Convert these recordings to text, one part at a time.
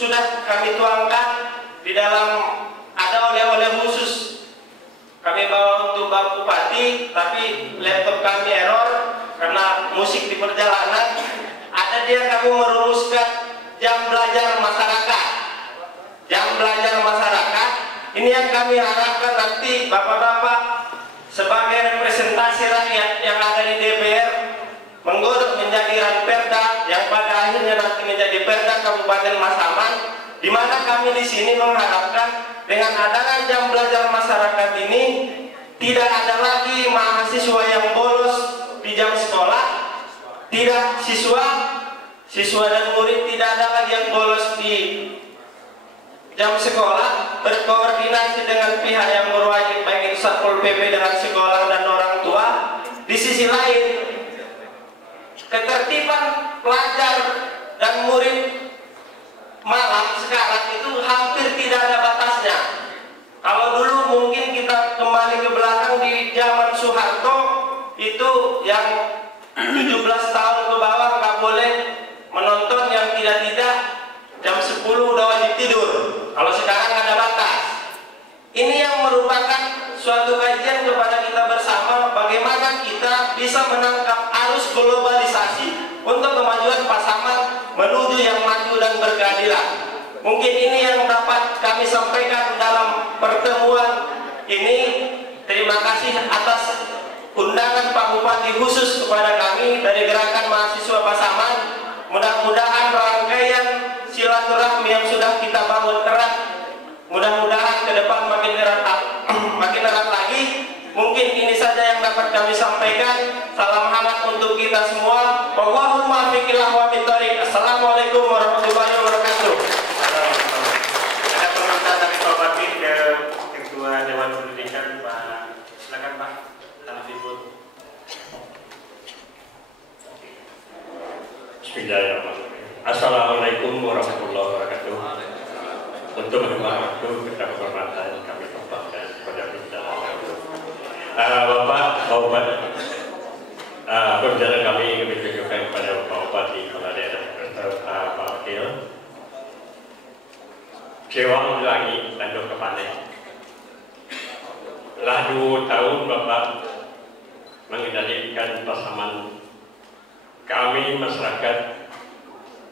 sudah kami tuangkan di dalam, ada oleh-oleh khusus kami bawa untuk Bapak Bupati, tapi laptop kami error karena musik di perjalanan. Ada dia kami merumuskan jam belajar masyarakat. Jam belajar masyarakat ini yang kami harapkan nanti Bapak-bapak sebagai representasi rakyat yang ada di DPR menggodok menjadi ranperda yang pada akhirnya nanti menjadi perda Kabupaten Masaman, di mana kami di sini mengharapkan dengan adanya jam belajar masyarakat ini tidak ada lagi mahasiswa yang bolos di jam sekolah, tidak siswa dan murid tidak ada lagi yang bolos di jam sekolah, berkoordinasi dengan pihak yang berwajib baik itu Satpol PP dengan sekolah dan orang tua. Di sisi lain, ketertiban pelajar dan murid malam sekarang itu hampir tidak ada batasnya. Kalau dulu mungkin kita kembali ke belakang di zaman Soeharto itu yang 17 tahun ke bawah nggak boleh menonton, yang tidak jam 10 udah wajib tidur. Kalau sekarang ada batas. Ini yang merupakan suatu kajian kepada kita bersama bagaimana kita bisa menangkap arus globalisasi untuk kemajuan Pasaman menuju yang maju dan berkeadilan. Mungkin ini yang dapat kami sampaikan dalam pertemuan ini. Terima kasih atas undangan Pak Bupati khusus kepada kami dari Gerakan Mahasiswa Pasaman. Mudah-mudahan rangkaian silaturahmi yang sudah kita bangun erat, mudah-mudahan ke depan makin erat lagi. Mungkin ini saja yang dapat kami sampaikan. Salam hangat untuk kita semua. Wallahumma fiqillah wa bitariq. Assalamualaikum warahmatullahi wabarakatuh. Ada permintaan dari Pak Bupati ke Ketua Dewan Pendidikan, Pak. Silakan Pak. Bismillahirrahmanirrahim. Assalamualaikum warahmatullahi wabarakatuh. Untuk menerima waktu kita kehormatan kami kembangkan kepada pimpinan Bapak Bupati, pembicaraan kami ditujukan kepada Bapak Bupati Kepala Daerah Pak Wakil. Sewang lagi tanduk kepanen. Telah 2 tahun Bapak mengendalikan Pasaman. Kami masyarakat,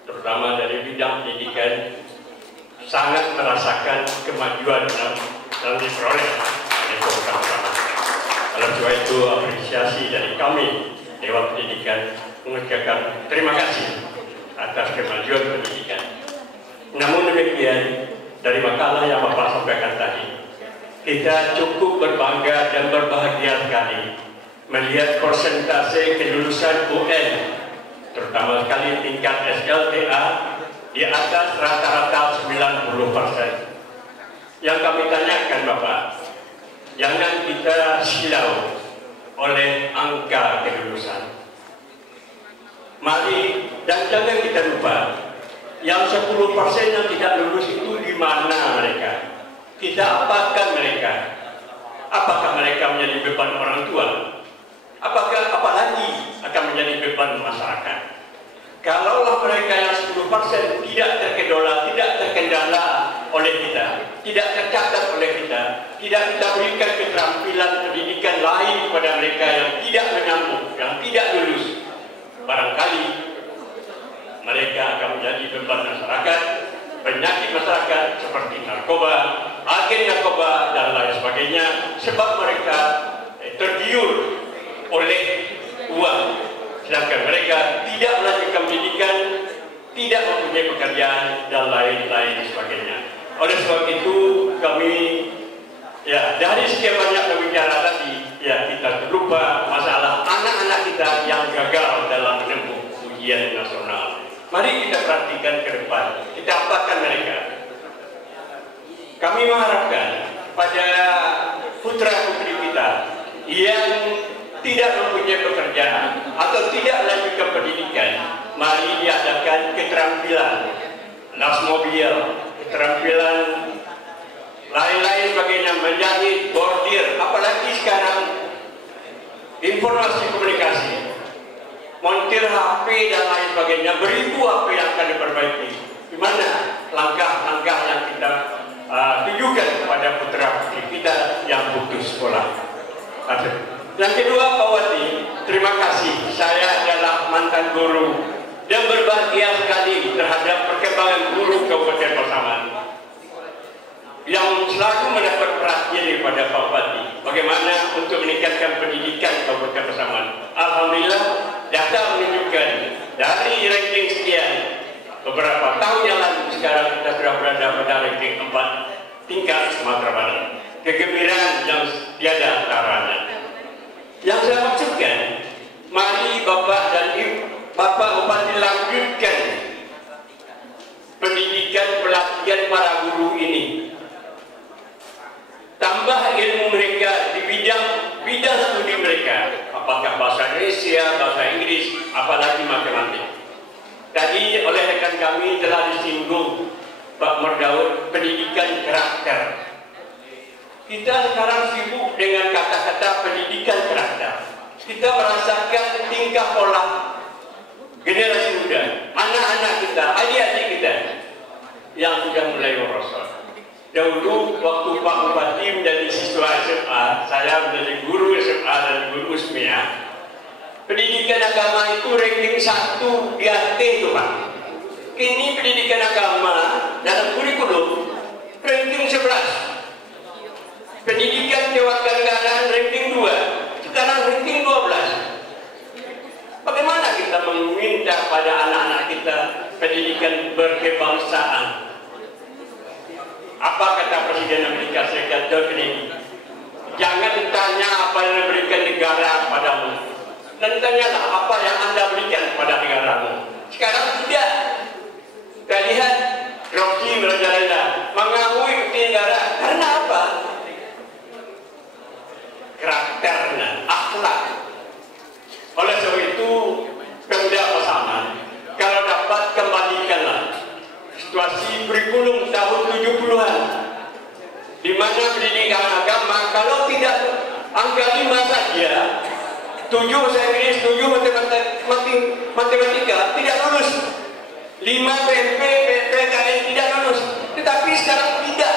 terutama dari bidang pendidikan, sangat merasakan kemajuan yang diperoleh oleh program Pasaman. Oleh sebab itu, apresiasi dari kami Dewan Pendidikan mengucapkan terima kasih atas kemajuan pendidikan. Namun demikian, dari makalah yang Bapak sampaikan tadi, kita cukup berbangga dan berbahagia sekali melihat persentase kelulusan UN, terutama sekali tingkat SLTA, di atas rata-rata 90%. Yang kami tanyakan Bapak, jangan kita silau oleh angka kelulusan. Mari, dan jangan kita lupa, yang 10% yang tidak lulus itu di mana mereka? Kita apakan mereka? Apakah mereka menjadi beban orang tua? Apakah apalagi akan menjadi beban masyarakat? Kalaulah mereka yang 10% tidak terkendala oleh kita, tidak tercatat oleh kita, tidak kita berikan keterampilan pendidikan lain kepada mereka yang tidak menyambung, yang tidak lulus, barangkali mereka akan menjadi beban masyarakat, penyakit masyarakat seperti narkoba, agen narkoba dan lain sebagainya, sebab mereka tergiur oleh uang, sedangkan mereka tidak melanjutkan pendidikan, tidak mempunyai pekerjaan dan lain-lain sebagainya. Oleh sebab itu kami, ya, dari sekian banyak pembicaraan tadi, ya, kita lupa masalah anak-anak kita yang gagal dalam menempuh ujian nasional. Mari kita perhatikan ke depan, kita apakan mereka. Kami mengharapkan pada putra-putri kita yang tidak mempunyai pekerjaan atau tidak melanjutkan pendidikan, mari diadakan keterampilan las mobil, keterampilan lain-lain sebagainya, menjahit, bordir, apalagi sekarang informasi komunikasi, montir HP dan lain sebagainya, beribu HP yang akan diperbaiki. Di mana langkah-langkah yang kita tujukan kepada putra-putri kita yang putus sekolah. Yang kedua, Pak Wati, terima kasih. Saya adalah mantan guru dan berbahagia sekali terhadap perkembangan guru Kabupaten Pasaman yang selalu mendapat perhatian daripada Pak Bupati. Bagaimana untuk meningkatkan pendidikan Kabupaten Pasaman. Alhamdulillah, data menunjukkan dari ranking sekian beberapa tahun yang lalu, sekarang kita sudah berada pada ranking 4 tingkat Sumatera Barat. Kegembiraan yang tiada taranya. Yang saya maksudkan, mari Bapak dan Ibu, Bapak Bupati lanjutkan pendidikan pelatihan para guru ini. Tambah ilmu mereka di bidang studi mereka, apakah bahasa Indonesia, bahasa Inggris, apalagi matematik. Tadi oleh rekan kami telah disinggung Pak Merdaud pendidikan karakter. Kita sekarang sibuk dengan kata-kata pendidikan karakter. Kita merasakan tingkah pola generasi muda, anak-anak kita, adik-adik kita yang sudah mulai merosot. Dahulu waktu Pak Bupati menjadi siswa SMA, saya menjadi guru SMA dan guru USMIA. Pendidikan agama itu ranking 1 di AT itu Pak. Kini pendidikan agama dalam kurikulum ranking 11. Pendidikan kewarganegaraan ranking 2, sekarang ranking 12. Bagaimana kita meminta pada anak-anak kita pendidikan berkebangsaan? Apa kata Presiden Amerika Serikat John Kennedy? Jangan tanya apa yang diberikan negara padamu, dan tanyalah apa yang Anda berikan pada negaramu. Sekarang tidak. Kita lihat Rocky merajalela mengakui negara karena apa? Karakternya, akhlak. Oleh sebab itu, Pemda Pasaman, kalau dapat kembalikanlah situasi kurikulum tahun 70-an, di mana pendidikan agama kalau tidak angka 5 saja, 7 bahasa Inggris, 7 matematika tidak lulus, 5 PP, PKN tidak lulus. Tetapi sekarang tidak.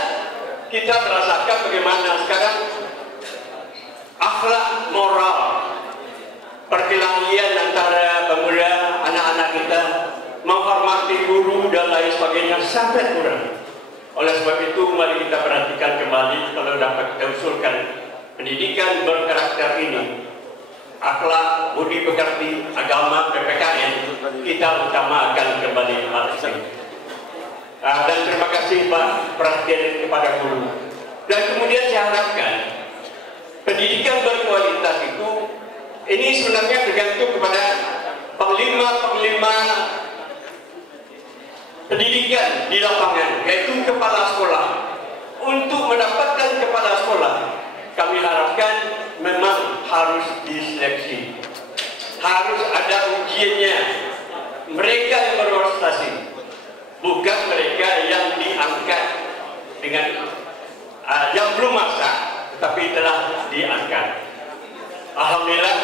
Kita merasakan bagaimana sekarang akhlak moral, perkelahian antara pemuda, anak-anak kita, menghormati guru dan lain sebagainya sangat kurang. Oleh sebab itu, mari kita perhatikan kembali kalau dapat kita usulkan pendidikan berkarakter ini, akhlak, budi pekerti, agama, PPKN, kita utamakan kembali hal ini. Dan terima kasih Pak perhatian kepada guru. Dan kemudian saya harapkan pendidikan berkualitas itu ini sebenarnya tergantung kepada panglima pendidikan di lapangan, yaitu kepala sekolah. Untuk mendapatkan kepala sekolah, kami harapkan memang harus diseleksi, harus ada ujiannya. Mereka yang berprestasi, bukan mereka yang diangkat dengan yang belum masak, tapi telah diangkat. Alhamdulillah,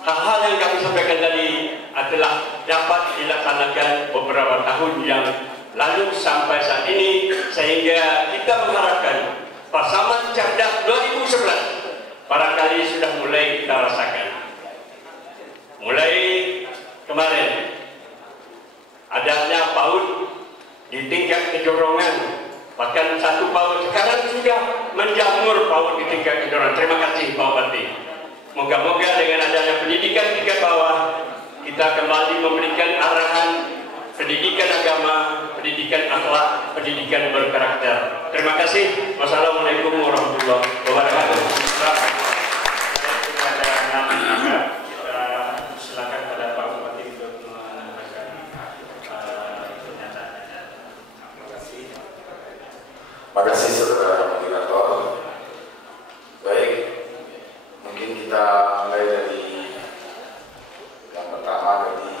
hal-hal yang kami sampaikan tadi adalah dapat dilaksanakan beberapa tahun yang lalu sampai saat ini, sehingga kita mengharapkan Pasaman Cerdas 2011 barangkali sudah mulai kita rasakan. Mulai kemarin adanya PAUD di tingkat kejorongan, bahkan 1 PAUD sekarang sudah menjamur PAUD di tingkat kejorongan. Terima kasih Pak Bupati. Moga-moga dengan adanya pendidikan tingkat bawah, kita kembali memberikan arahan pendidikan agama, pendidikan akhlak, pendidikan berkarakter. Terima kasih. Wassalamualaikum warahmatullahi wabarakatuh. Silakan pada Pak Bupati untuk menyampaikan pernyataannya. Terima kasih. Terima kasih saudara moderator. Baik, mungkin kita mulai dari yang pertama dari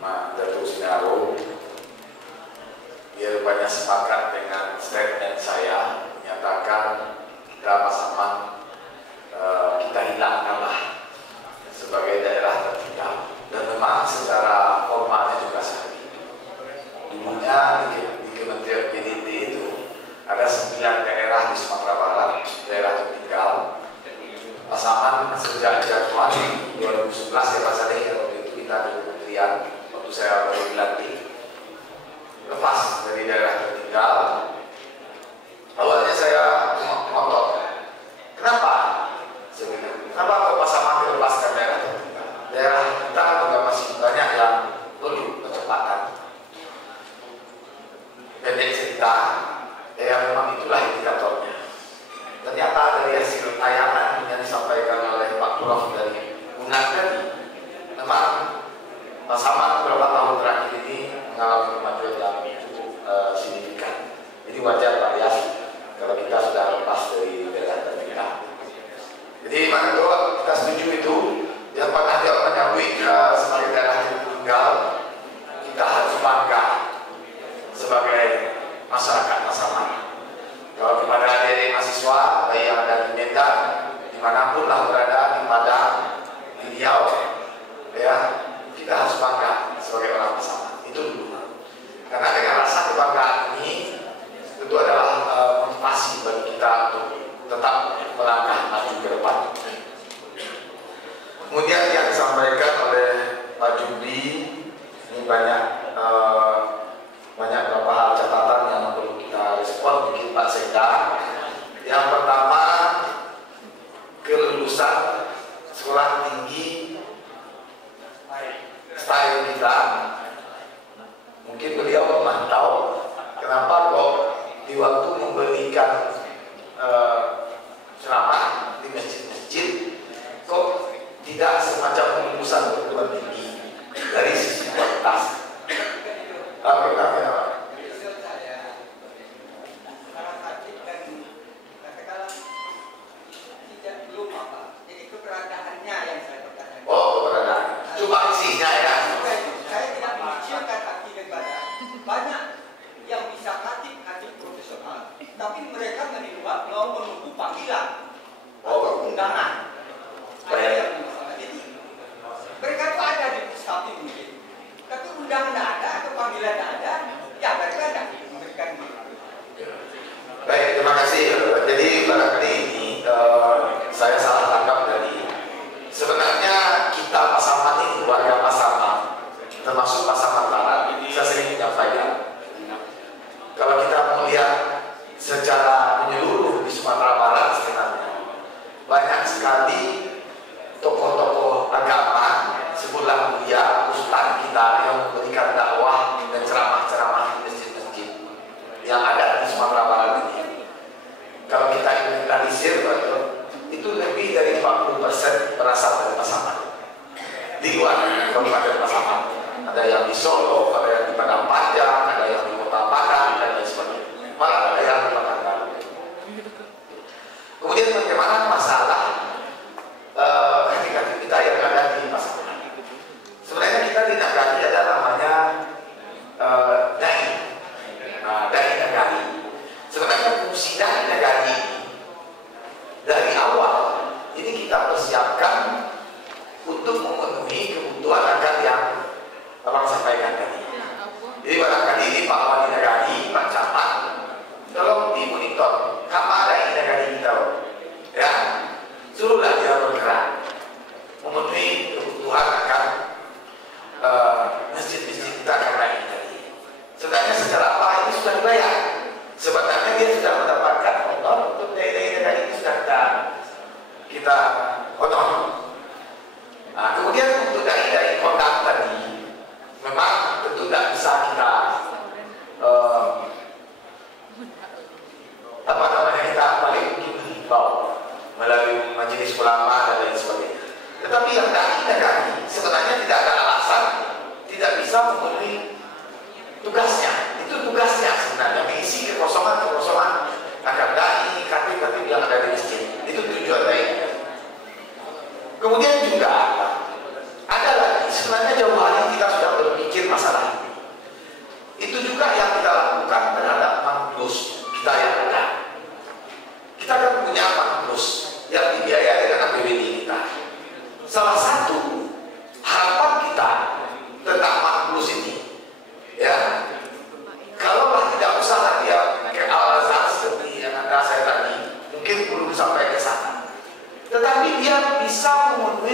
Mak Datuk Sinaro. Dia rupanya sepakat dengan statement saya, menyatakan kita Pasaman kita hilangkanlah sebagai daerah tertinggal, dan memang secara formalnya juga seperti itu. Dulunya di Kementerian PDT itu ada 9 daerah di Sumatera Barat, daerah tertinggal. Pasaman sejak Januari 2011 ya Pak Saleh, waktu itu kita di kementerian, waktu saya baru dilantik, lepas dari daerah tertinggal. Awalnya saya ngotot, kenapa? Kenapa kok Pasaman dilepaskan daerah tertinggal? Daerah kita juga masih banyak yang perlu kecepatan. Pendek cerita, ya memang itulah indikatornya. Ternyata dari hasil tayangan yang disampaikan oleh Pak Prof dari UNAD tadi, memang Pasaman beberapa tahun terakhir ini mengalami kemajuan yang cukup signifikan. Jadi wajar variasi kalau kita sudah lepas dari daerah tertinggal. Jadi mana kita setuju itu, yang pernah dia menyambut sebagai daerah tertinggal, kita harus bangga sebagai masyarakat Pasaman. Kalau kepada adik-adik mahasiswa, baik yang ada di Medan, dimanapun lah berada, di Padang, di Riau, ya, kita harus bangga sebagai orang Pasaman. Itu dulu. Karena dengan rasa kebanggaan ini, itu adalah motivasi bagi kita untuk tetap melangkah maju ke depan. Kemudian yang disampaikan oleh Pak Jumri, ini banyak beberapa hal catatan yang perlu kita respon mungkin Pak Sekda. Yang pertama, kelulusan sekolah tinggi style kita. Mungkin beliau memantau kenapa kok di waktu memberikan ceramah di masjid-masjid kok tidak semacam kelulusan perguruan tinggi dari sisi kualitas.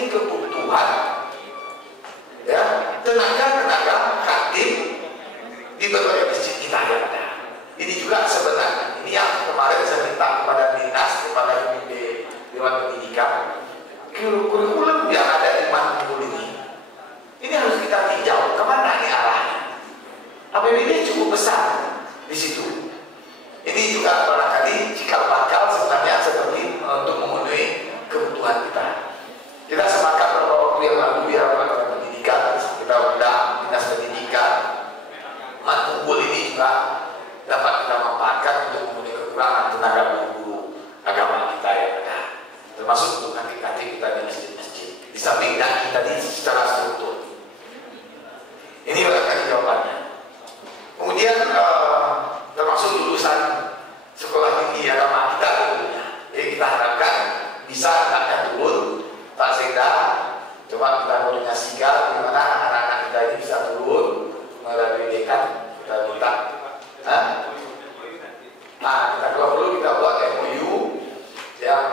memenuhi kebutuhan ya tenaga kantin di berbagai masjid kita yang ada. Ini juga sebenarnya ini yang kemarin saya minta kepada dinas, kepada Dewan Pendidikan, kurikulum yang ada di Mantul ini harus kita tinjau kemana ini arahnya. APBD cukup besar di situ. Ini juga barangkali cikal bakal sebenarnya seperti untuk memenuhi kebutuhan kita. Kita sepakat beberapa waktu yang lalu ya pendidikan, kita undang dinas pendidikan, Mantunggul ini juga dapat kita manfaatkan untuk memenuhi kekurangan tenaga guru agama kita yang ada, termasuk untuk nanti kita di masjid-masjid. Di samping daki tadi secara struktur. Ini barangkali jawabannya. Kemudian termasuk lulusan sekolah tinggi agama kita tentunya. Jadi kita harapkan bisa anaknya turun, Pak Sekda, coba kita koordinasikan bagaimana anak-anak kita ini bisa turun melalui dekan, kita minta. Nah, kita kalau perlu kita buat MOU yang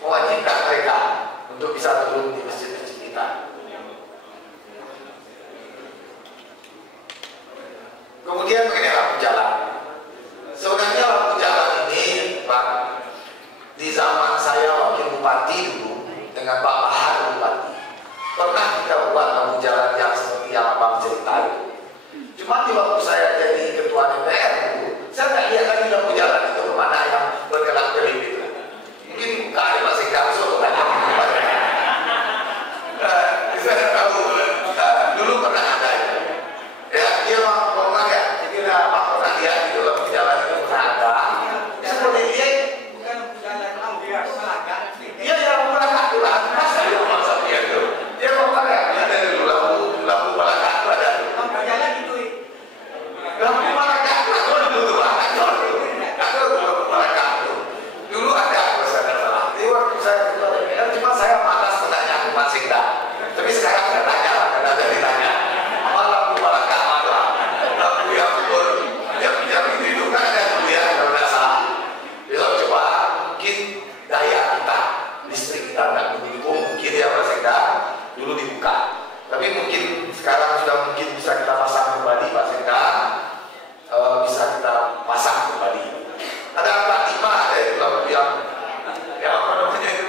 mewajibkan mereka untuk bisa turun di masjid-masjid kita. Kemudian mengenai lampu jalan. Sebenarnya lampu jalan ini, Pak, di zaman saya wakil bupati dulu dengan Pak Bahar bupati, pernah kita buat lampu jalan yang seperti yang Abang ceritain. Cuma di waktu saya jadi ketua DPR dulu, saya nggak lihat lagi lampu jalan itu kemana yang berkelap-kelip itu. Mungkin nggak ada masih langsung banyak. Saya tahu dulu pernah ada ya, dia ngomong ya, jadi Abang pernah lihat di lampu jalan itu pernah ada. Seperti dia bukan lampu jalan, lampu jalan. Iya, yang menggunakan itu lah, masa dia masa dia itu. Dia ngomong ya, ada dulu lampu balaka itu ada. Lampu jalan itu. Lampu balaka itu dulu lampu balaka itu. Dulu ada saya salah. Di waktu saya ketua DPR, cuma saya malas bertanya ke Pak Sekda. Tapi sekarang saya tanya lah, karena ada ditanya. Lampu balaka mana? Lampu yang itu kan ada dulu ya, kalau tidak salah. Besok coba mungkin daya kita, listrik kita nggak mendukung, mungkin ya Pak Sekda dulu dibuka. Tapi mungkin sekarang sudah mungkin bisa kita pasang kembali Pak Sekda, bisa kita pasang kembali. Ada 45 ada itu lampu yang apa namanya itu?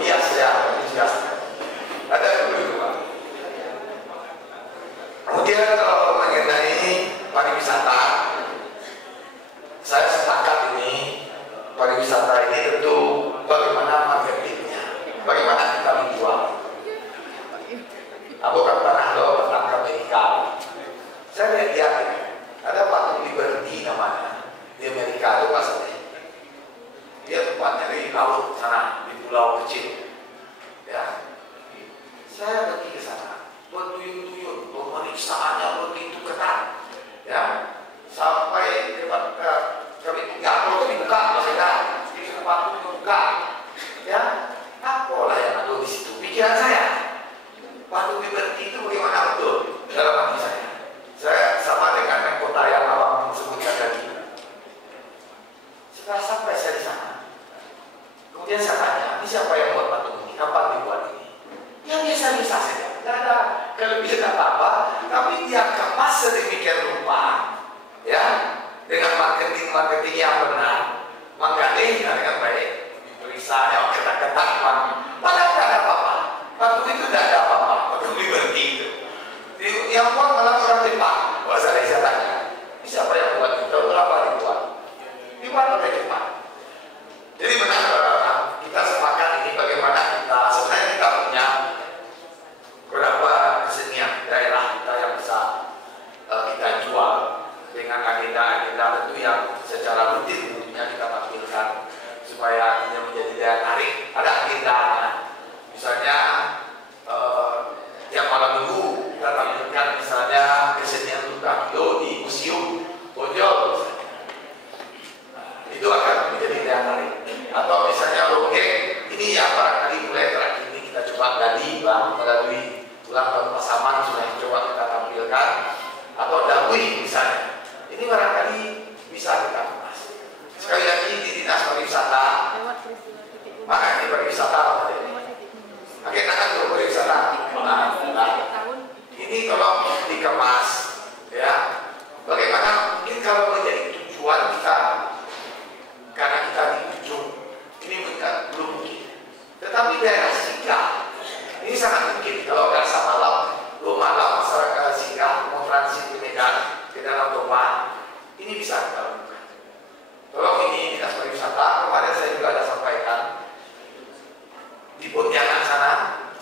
Hias ya, hias. Ada dulu itu Pak. Kemudian kalau mengenai pariwisata, saya sepakat ini pariwisata ini tentu bagaimana marketingnya, bagaimana kita menjual. Aku kan pernah tentang Amerika. Saya lihat ada patung Liberty namanya di Amerika itu maksudnya. Dia tempatnya di laut sana, di pulau kecil. Ya, saya pergi ke sana, berduyun-duyun, pemeriksaannya begitu ketat. Ya, sampai kami nggak perlu dibuka, maksudnya di tempat dibuka. Ya, apalah yang ada di situ. Pikiran saya, patung Liberty itu bagaimana betul dalam hati saya. Saya sama dengan kota yang Abang sebutkan tadi. Setelah sampai saya di sana, kemudian saya tanya, ini siapa yang buat patung ini? Kapan dibuat ini? Ya biasa-biasa saja, tidak ada kelebihan apa-apa, tapi dia kemas sedemikian rupa, ya, dengan marketing yang benar, menggadainya dengan baik, diperiksa yang ketat-ketat, padahal tidak ada apa-apa. Patung itu tidak ada apa-apa, patung Liberty itu. Yang buat malah orang Jepang. Wah, saya tanya, siapa yang buat itu? Berapa dibuat? Dibuat oleh Jepang. Jadi benar kita sepakat ini bagaimana kita sebenarnya kita punya beberapa kesenian daerah kita yang bisa kita jual dengan agenda-agenda tentu yang secara rutin ini bisa kita lakukan. Tolong ini dinas pariwisata, kemarin saya juga ada sampaikan di Pontianak sana,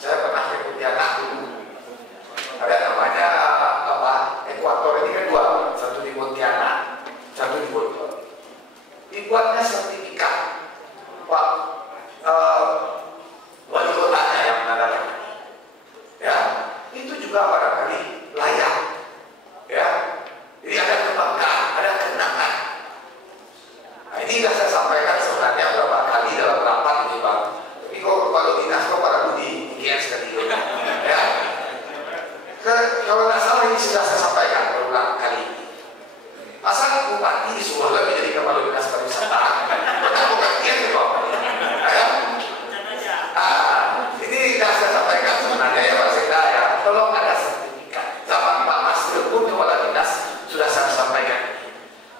saya pernah ke Pontianak dulu. Ada namanya apa? Ekuator ini kan dua, satu di Pontianak, satu di Bogor. Dibuatnya sertifikat, Pak wali kotanya yang menandatangani. Ya, itu juga barangkali layak. Ya, jadi ada kebanggaan, ada kenangan. Nah, ini sudah saya sampaikan sebenarnya beberapa kali dalam rapat ini, Bang. Tapi kalau dinas para budi, IGS sekali ya. Kalau nggak salah ini sudah saya sampaikan berulang kali. Masa bupati disuruh menjadi kepala dinas pariwisata? Karena bukan dia kepala. Ya. Ini sudah saya sampaikan sebenarnya ya Pak Sekda ya. Tolong ada sertifikat. Zaman Pak Masril pun kepala dinas sudah saya sampaikan.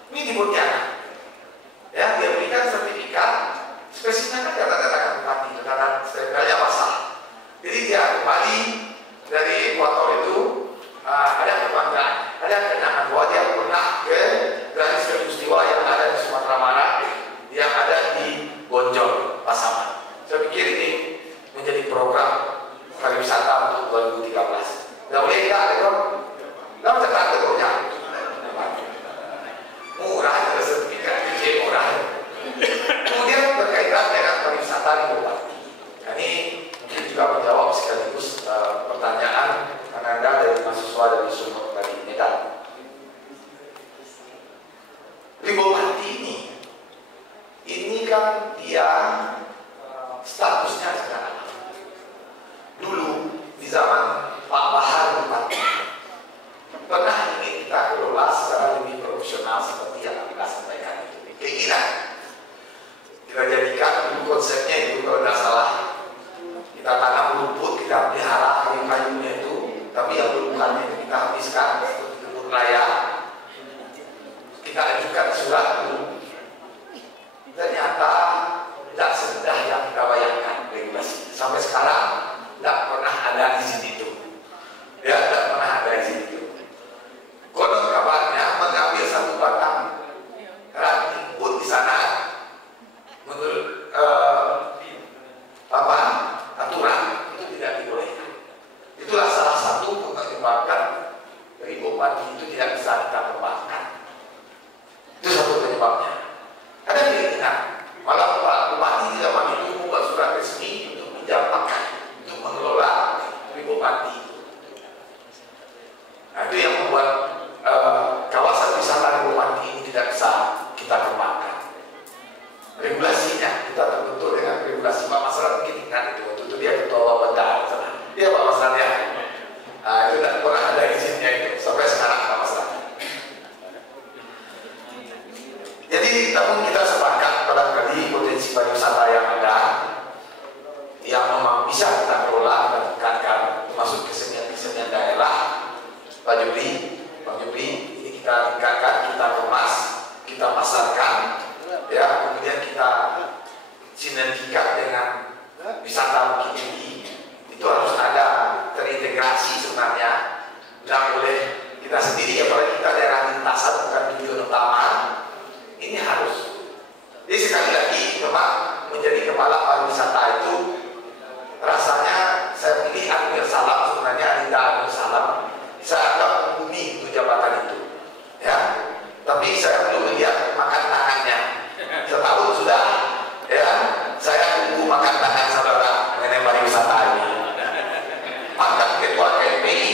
Ini di Pontianak. Ya, dia berikan sertifikat. Spesimennya kan kata-kata bupati, karena sertifikatnya basah. Jadi dia kembali dari Ekuator itu ada kebanggaan, ada kenangan bahwa dia pernah ke Garis Peristiwa yang ada di Sumatera Barat, yang ada di Bonjol, Pasaman. Saya pikir ini menjadi program pariwisata untuk 2013. Nggak boleh kita ada nggak cetak terusnya. Murah ada sertifikat, murah. Kemudian berkaitan dengan pariwisata di Bupati. Ini mungkin juga menjawab sekaligus pertanyaan Anda dari mahasiswa dari Sumut tadi Medan. Di Bupati ini kan dia statusnya sekarang. Dulu di zaman Pak Bahar Bupati pernah ingin kita kelola secara lebih profesional seperti yang kita sampaikan itu. Keinginan kita jadikan dulu konsepnya itu kalau tidak salah kita tanam rumput, kita pelihara kayu-kayunya itu, tapi yang bukannya itu kita habiskan seperti kebun raya. Kita ajukan surat dulu, ternyata tidak semudah yang kita bayangkan regulasi. Sampai sekarang tidak pernah ada izin itu, ya tidak pernah ada izin itu. Konon kabarnya mengambil satu batang ranting pun di sana menurut aturan itu tidak dibolehkan. Itulah salah satu menyebabkan dari Bupati itu tidak bisa kita kembangkan. Itu satu penyebabnya. Ada keinginan malah Pak Bupati tidak mampu membuat surat resmi untuk menjampakkan untuk mengelola dari Bupati. Nah, itu yang membuat kawasan wisata di Bupati ini tidak bisa kita kembangkan. Regulasinya kita terbentur dengan regulasi Pak Masrat, mungkin ingat itu dia ketua Bendara sana. Iya Pak Masrat ya. Itu tidak pernah ada izinnya itu sampai sekarang Pak Masrat. Jadi namun kita sepakat barangkali potensi pariwisata yang ada yang memang bisa kita kelola, kita tingkatkan, termasuk kesenian-kesenian daerah. Pak Jubri, ini kita tingkatkan, kita kemas, kita pasarkan. Ya, kemudian kita sinergikan dengan wisata Bukit Tinggi. Itu harus ada terintegrasi sebenarnya. Tidak boleh kita sendiri, apalagi kita daerah lintasan bukan tujuan utama. Ini harus. Jadi sekali lagi memang menjadi kepala pariwisata itu rasanya saya pilih Amir Salam, sebenarnya Anita Amir Salam. Saya anggap menghuni untuk jabatan itu. Ya, tapi saya belum melihat makan tangannya. Setahun sudah, ya, saya tunggu makan tangan saudara mengenai pariwisata ini. Mantan ketua KPI,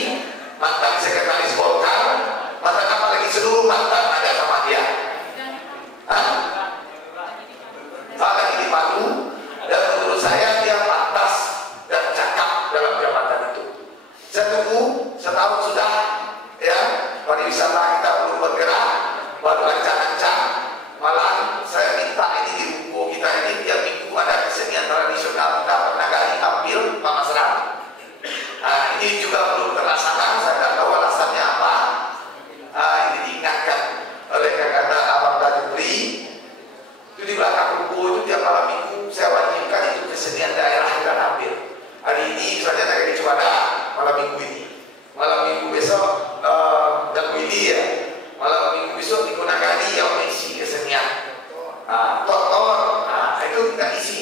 mantan sekretaris Golkar, mantan apa lagi seluruh mantan ada sama dia. Saat lagi di Palu, dan menurut saya dia pantas dan cakap dalam jabatan itu. Saya tunggu setahun sudah, ya, pariwisata kita belum bergerak, baru ancang-ancang. Malah saya minta ini di ruko kita ini tiap minggu ada kesenian tradisional kita pernah kali tampil Pak Masrat. Nah, ini juga belum terlaksana, saya tidak tahu alasannya apa. Ini diingatkan oleh kakak Abang Tajubri. Itu di belakang ruko itu tiap malam minggu saya wajibkan itu kesenian daerah kita tampil. Hari ini saja saya di Cuada malam minggu ini. Malam minggu besok Dakwili ya. Malam minggu besok di Konagari Tonton, itu kita isi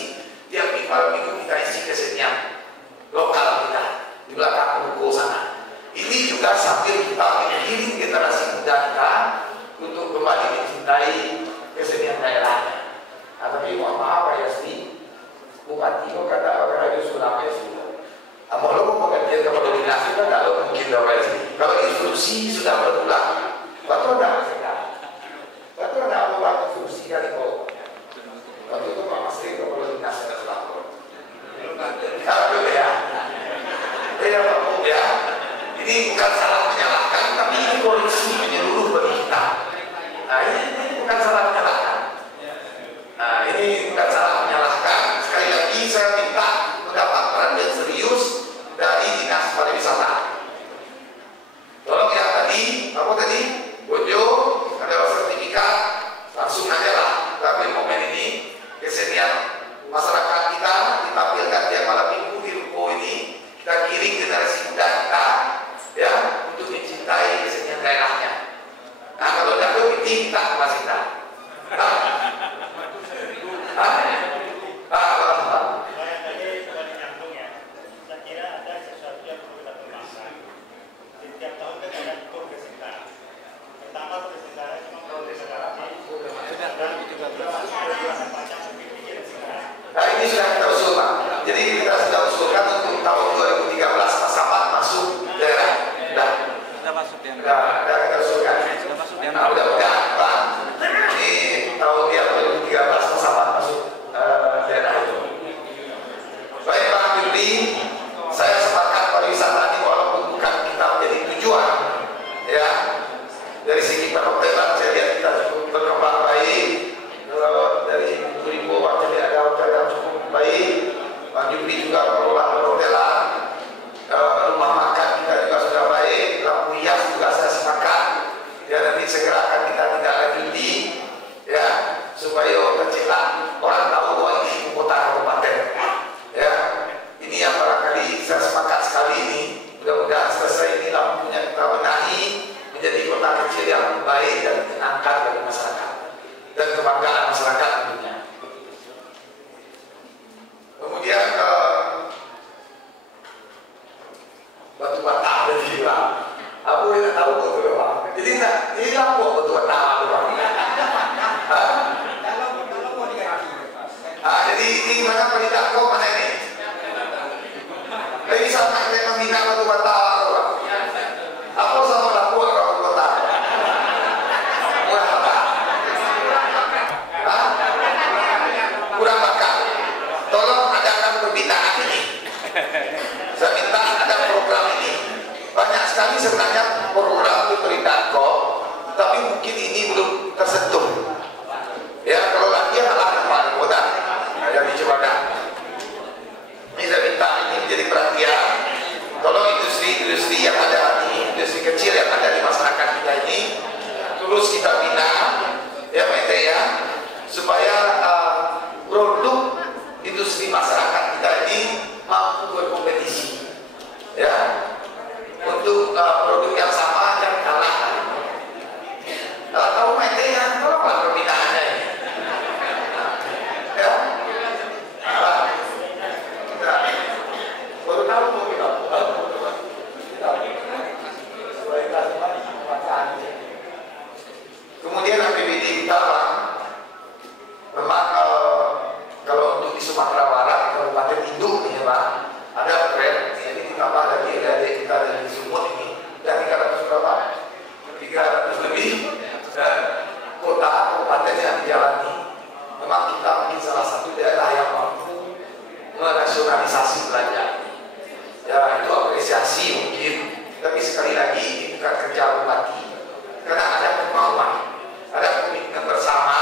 tiap minggu kita isi kesenian lokal kita di belakang ruko sana. Ini juga sambil kita mengiring generasi muda kita untuk kembali mencintai kesenian daerahnya. Tapi mohon maaf Pak Yasti, Bupati kok kata orang itu Surabaya sudah. Mau lo mau pengertian kepada dinas itu kan lo mungkin Pak Yasti. Kalau instruksi sudah berulang, batu ada sekarang. Batu ada apa instruksi dari kau. Batu itu Pak Masri kepada dinas ada selapor. Kalau ya, Pak Bu ya. Ini bukan salah menyalahkan, tapi ini kondisi menyeluruh bagi kita. Ini bukan salah menyalahkan. Ini bukan salah menyalahkan. Sekali lagi saya minta mendapat perhatian serius dari Dinas Pariwisata. Tolong ya tadi, apa tadi? Bojo, ada sertifikat, langsung aja lah. Tapi momen ini kesenian masyarakat kita ditampilkan tiap malam minggu di ruko ini. Kita kirim generasi muda kita, ya, untuk mencintai kesenian daerahnya. Kalau dahulu ini kita kapasitas. Ini sudah kita usulkan. Jadi kita sudah usulkan untuk tahun 2013 Masapat masuk daerah. Sudah masuk ya. Sudah kita usulkan. Mudah-mudahan Pak, ini tahun 2013 Masapat masuk daerah itu. Baik Pak Juli, saya sepakat pariwisata ini walaupun bukan kita menjadi tujuan, ya. Dari segi perhotelan saya lihat kita cukup berkembang baik. Dari Rimbo jadi ada hotel yang cukup baik. Pak Juli juga mengelola perhotelan. Rumah makan kita juga sudah baik. Lampu hias juga saya sepakat. Ya nanti segera akan kita tidak lanjuti, ya, supaya tercipta orang tahu bahwa ini ibu kota kabupaten. Ya, ini yang barangkali saya sepakat sekali ini. Mudah-mudahan selesai ini lampunya kita benahi menjadi kota kecil yang baik dan menyenangkan bagi masyarakat dan kebanggaan masyarakat tentunya. Kemudian batu bata ada di Pak. Aku tidak tahu betul Pak. Jadi ini lampu batu bata Pak. Jadi ini gimana pendidikan kau mana ini? Jadi sama kita membina batu bata Pak. Aku sama lampu batu bata. Kurang bakal. Tolong adakan pembinaan ini. Saya minta ada program ini. Banyak sekali sebenarnya program di Perindatko, tapi mungkin ini belum tersentuh. Ya, kalau latihan adalah tempat kota yang dicobakan. Ini saya minta ini menjadi perhatian. Tolong industri-industri yang ada di industri kecil yang ada di masyarakat kita ini terus kita bina, ya Pak ya, supaya produk industri masyarakat kita ini mampu berkompetisi, ya, untuk produk yang sama yang kalah. Kalau PT ya, tolonglah pembinaannya ini, ya. Baru tahu mau kita, kemudian APBD kita Pak, memang kalau untuk di Sumatera Barat, Kabupaten Induk nih ya Pak, ada tren, jadi ditambah lagi adik kita dari Sumut ini, dan 300 berapa? 300 lebih kota, kabupaten yang dijalani. Memang kita mungkin salah satu daerah yang mampu menasionalisasi belanja. Ya itu apresiasi mungkin, tapi sekali lagi ini bukan kerja bupati, karena ada kemauan, ada komitmen bersama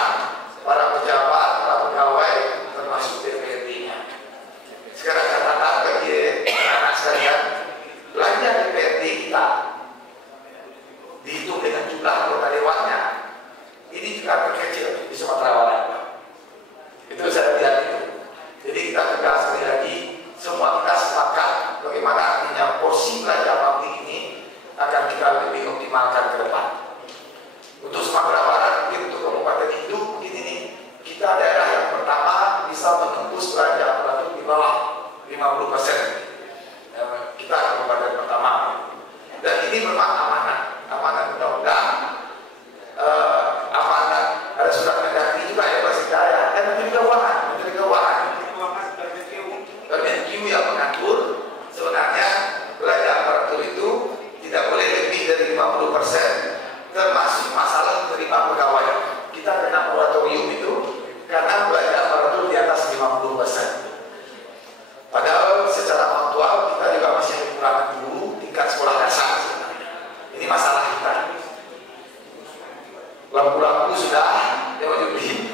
lampu-lampu sudah,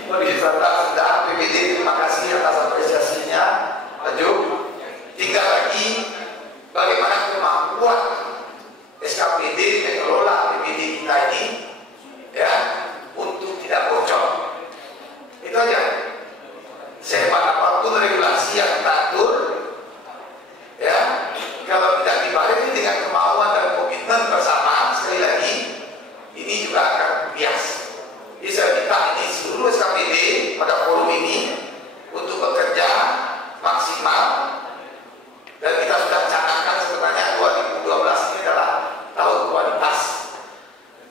pariwisata sudah, PBD terima kasih atas apresiasinya. Lanjut, tinggal lagi bagaimana kemampuan SKPD mengelola PBD kita ini, ya, untuk tidak bocor. Itu aja. Sehebat apapun regulasi yang kita atur, ya, kalau tidak dibarengi dengan kemauan dan komitmen bersama, sekali lagi ini juga akan bias. Jadi saya minta ini seluruh SKPD pada forum ini untuk bekerja maksimal, dan kita sudah canangkan sebenarnya 2012 ini adalah tahun kualitas.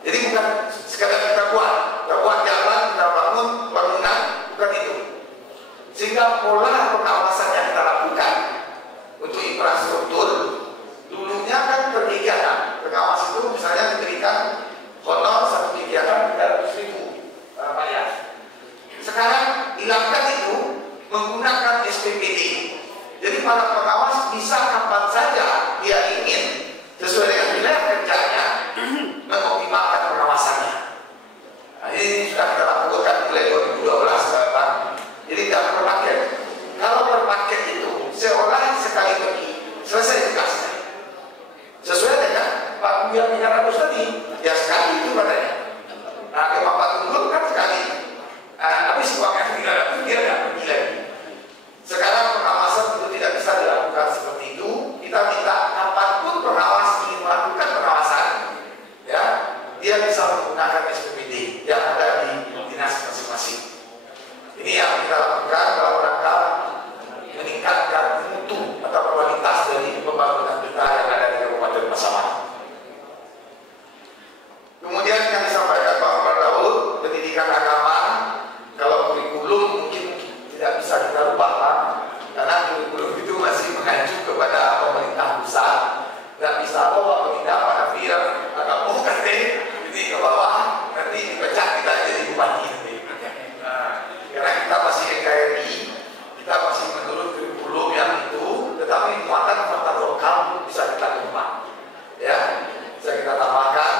Jadi bukan sekadar kita buat jalan, kita bangun bangunan, bukan itu. Sehingga pola pengawasan yang kita lakukan untuk infrastruktur, dulunya kan per kegiatan. Pengawas itu misalnya diberikan honor satu kegiatan 300.000 bayar. Sekarang hilangkan itu menggunakan SPPD. Jadi para pengawas bisa kapan saja dia ingin sesuai dengan wilayah kerjanya mengoptimalkan pengawasannya. Nah, ini sudah kita lakukan mulai 2012 datang. Jadi tidak per paket. Kalau per paket itu seolah sekali pergi selesai tugasnya. Sesuai dengan Pak Buya 300 tadi, ya sekali itu katanya. Nah, kalau Pak Tunggul kan sekali. Habis uangnya 300 dia tidak pergi lagi. Sekarang pengawasan itu tidak bisa dilakukan seperti itu. Kita minta kapanpun pengawas ingin melakukan pengawasan, ya, dia bisa menggunakan SPPD yang ada di dinas masing-masing. Ini yang kita lakukan dalam rangka meningkatkan mutu atau kualitas dari pembangunan kita yang ada di Kabupaten Pasaman. Kemudian yang disampaikan Pak Omar Daud, pendidikan agama, kalau kurikulum mungkin tidak bisa kita rubah, Pak, karena kurikulum itu masih mengacu kepada pemerintah pusat. Nggak bisa Pak pemindah Pak Nafir agak mau ini ke bawah, nanti dipecat kita jadi bupati. Karena kita masih NKRI, kita masih menurut kurikulum yang itu, tetapi muatan lokal bisa kita ubah, ya, bisa kita tambahkan.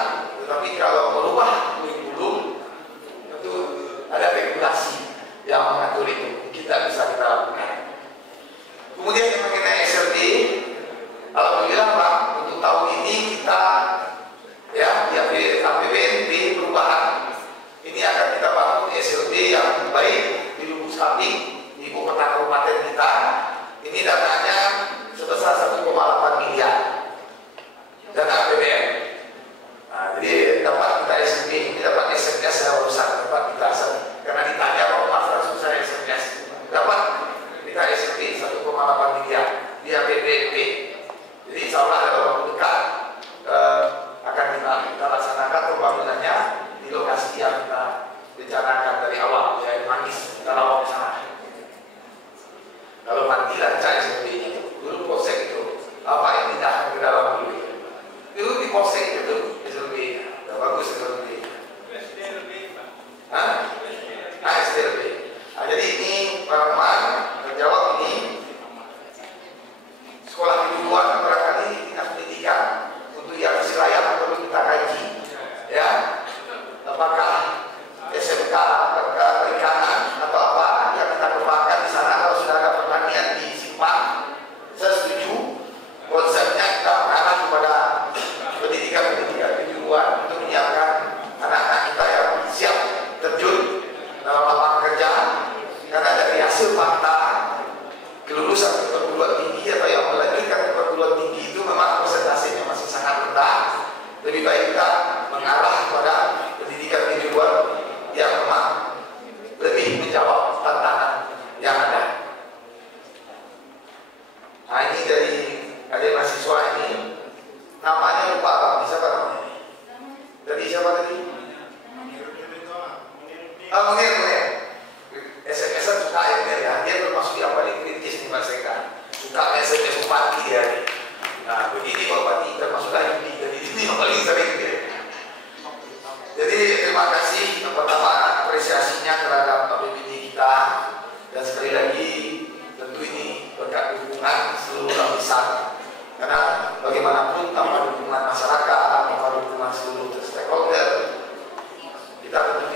Tetapi kalau merubah kurikulum itu ada regulasi yang mengatur itu, kita bisa kita lakukan. Kemudian yang mengenai SLB, alhamdulillah Pak, untuk tahun ini kita, ya, di APBNP perubahan ini akan kita bangun SLB yang baik di Lubuk Samping, di ibu kota kabupaten kita. Ini dananya sebesar 1,8 miliar dana APBN. Nah, jadi dapat kita SLB, ini dapat SMS saya urusan, dapat kita karena ditanya Pak Mas langsung saya SMS, dapat kita SLB 1,8 miliar di APBNP. Jadi insya Allah dalam waktu dekat akan kita laksanakan pembangunannya di lokasi yang kita rencanakan dari awal, yaitu Manis, kita lawak ke sana. Kalau mati lancar SLB-nya itu, dulu polsek itu apa yang tidak ke dalam dulu itu di polsek itu SLB-nya, udah bagus SLB-nya. SLB. Nah, jadi ini Pak Rahman menjawab ini sekolah kejuruan barangkali dinas pendidikan untuk yang wilayah perlu kita kaji, ya, apakah SMK perikanan atau apa yang kita kembangkan di sana. Kalau sudah ada pertanian di Simpang, saya setuju konsepnya kita mengarah kepada pendidikan kejuruan untuk menyiapkan anak-anak kita yang siap terjun dalam lapangan kerja, karena dari hasil fakta kelulusan perguruan tinggi atau yang melanjutkan ke perguruan tinggi itu memang persentasenya masih sangat rendah. Lebih baik kita mengarah kepada pendidikan kejuruan yang memang lebih menjawab tantangan yang ada. Nah, ini dari adik mahasiswa ini, namanya lupa Pak, siapa namanya? Dari siapa tadi? Munir. SMS-an suka ya, dia termasuk yang paling kritis nih Mas Eka. Suka SMS bupati ya. Nah, begini Pak Bupati, termasuk lagi jadi ini yang paling sering dia. Jadi terima kasih pertama apresiasinya terhadap APBD kita, dan sekali lagi tentu ini berkat dukungan seluruh lapisan, karena bagaimanapun tanpa dukungan masyarakat, tanpa dukungan seluruh stakeholder, kita tentu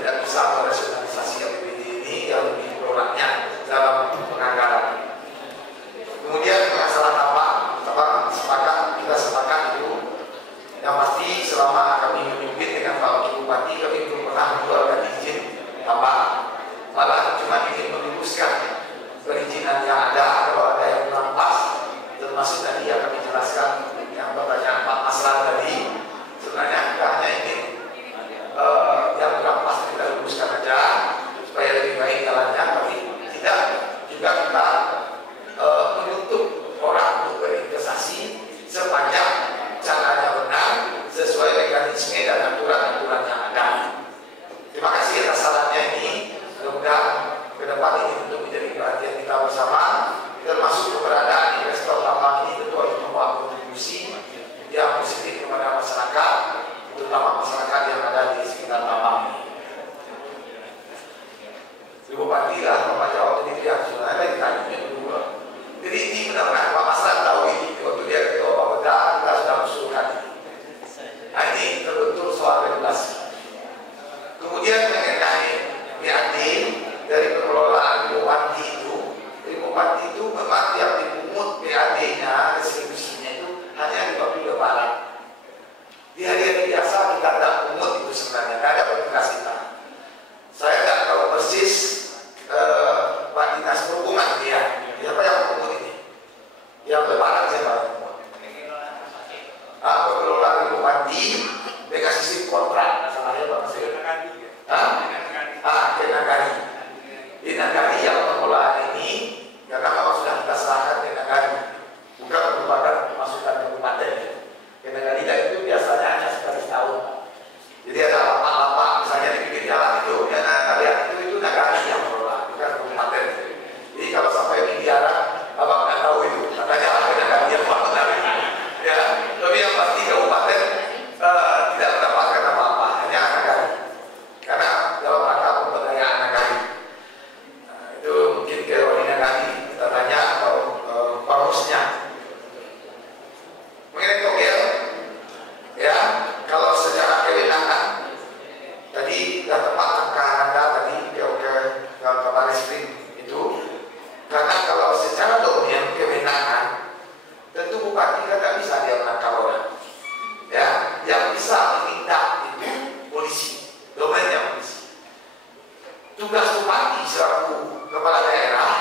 tugas bupati selaku kepala daerah,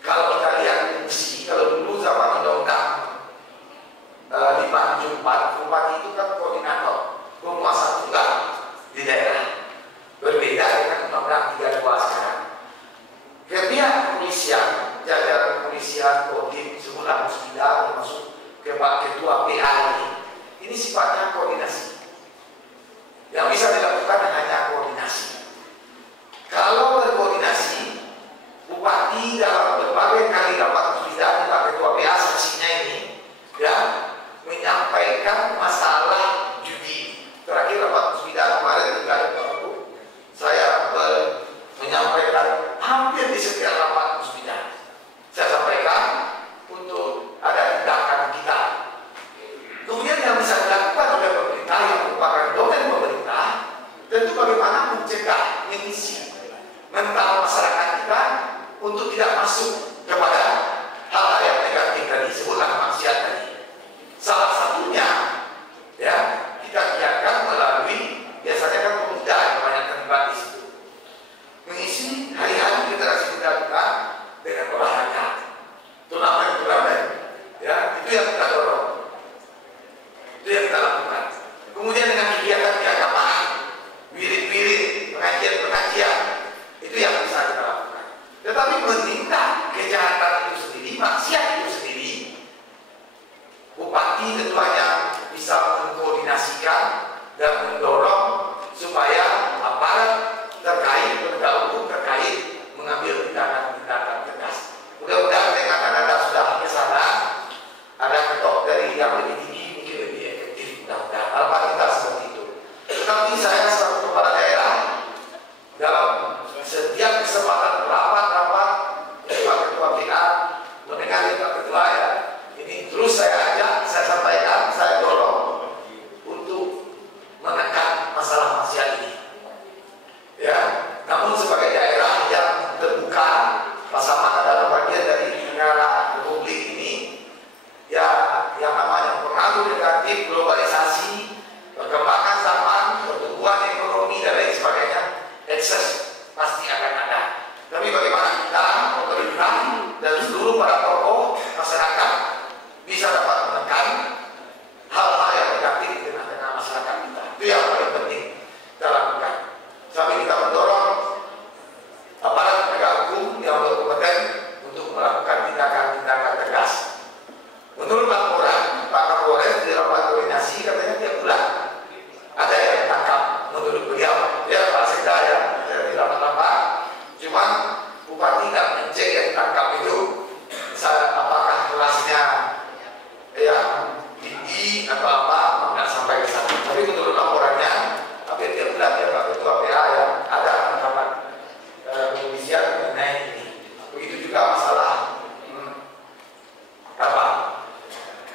kalau kita lihat fungsi, kalau dulu zaman undang-undang 574, bupati itu kan koordinator, penguasa tunggal di daerah. Berbeda dengan undang-undang 32 sekarang. Pihak kepolisian, jajaran kepolisian, kodim, semula Musbida, termasuk ketua PA ini sifatnya koordinasi. Yang bisa dilakukan hanya koordinasi. Kalau berkoordinasi, bupati dalam berbagai kali rapat Musbida, Pak Ketua PA saksinya ini, ya, menyampaikan masalah judi. Terakhir rapat Musbida kemarin juga saya menyampaikan hampir di setiap rapat Musbida. Saya sampaikan untuk ada tindakan kita. Kemudian yang bisa dilakukan oleh pemerintah yang merupakan domain pemerintah, tentu bagaimana mencegah, mengisi mental masyarakat kita untuk tidak masuk kepada hal-hal yang negatif tadi, sebutlah maksiat tadi. Salah satunya, ya, kita giatkan melalui biasanya kan pemuda yang banyak terlibat di situ, mengisi hari-hari generasi muda kita dengan olahraga, turnamen, ya, itu yang kita dorong. Itu yang kita lakukan. Kemudian dengan kegiatan keagamaan, wirid-wirid, pengajian-pengajian, itu yang bisa kita lakukan. Tetapi menindak kejahatan itu sendiri, maksiat itu sendiri, bupati tentunya bisa mengkoordinasikan dan mendorong supaya aparat terkait, penegak hukum terkait mengambil tindakan-tindakan tegas. Mudah-mudahan dengan Anda sudah ke sana, ada ketok dari yang lebih tinggi, mungkin lebih efektif. Mudah-mudahan harapan kita seperti itu. Tetapi saya selaku kepala daerah, dalam setiap kesempatan rapat-rapat Pak Ketua PA, mendengar Pak Ketua, ya, ini terus saya ajak, saya sampaikan, saya dorong untuk menekan masalah maksiat ini. Ya, namun sebagai daerah yang terbuka, Pasaman adalah bagian dari negara republik ini, ya, yang namanya pengaruh negatif globalisasi, perkembangan zaman, pertumbuhan ekonomi dan lain sebagainya, ekses pasti akan ada. Tapi bagaimana kita, pemerintah dan seluruh para tokoh masyarakat bisa dapat menekan hal-hal yang negatif di tengah-tengah masyarakat kita. Itu yang paling penting kita lakukan. Sampai kita mendorong aparat penegak hukum yang berkompeten untuk melakukan tindakan-tindakan tegas. Menurut laporan Pak Kapolres di rapat koordinasi, katanya tiap bulan ada yang ditangkap. Menurut beliau, ya Pak Sekda, ya, di rapat-rapat, cuman bupati tidak mencek yang ditangkap itu apakah kelasnya yang tinggi atau apa, tidak sampai ke sana. Tapi menurut laporannya, hampir tiap bulan ya Pak Ketua PA, ya, ada penangkapan kepolisian mengenai ini. Begitu juga masalah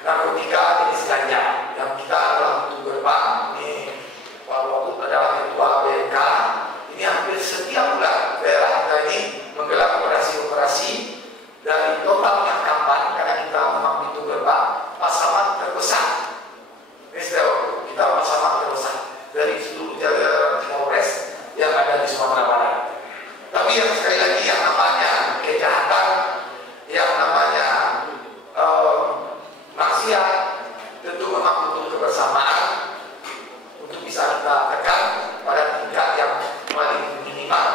narkotika jenis ganja yang kita adalah untuk gerbang. Ini Pak Wagub adalah ketua BNK. Ini hampir setiap bulan daerah kita ini menggelar operasi-operasi. Dari total tangkapan, karena kita memang pintu gerbang, Pasaman terbesar. Ini kita Pasaman terbesar dari seluruh jajaran Polres yang ada di Sumatera Barat. Tapi yang sekali lagi yang namanya kejahatan, yang namanya maksiat, tentu memang butuh kebersamaan untuk bisa kita tekan pada tingkat yang paling minimal.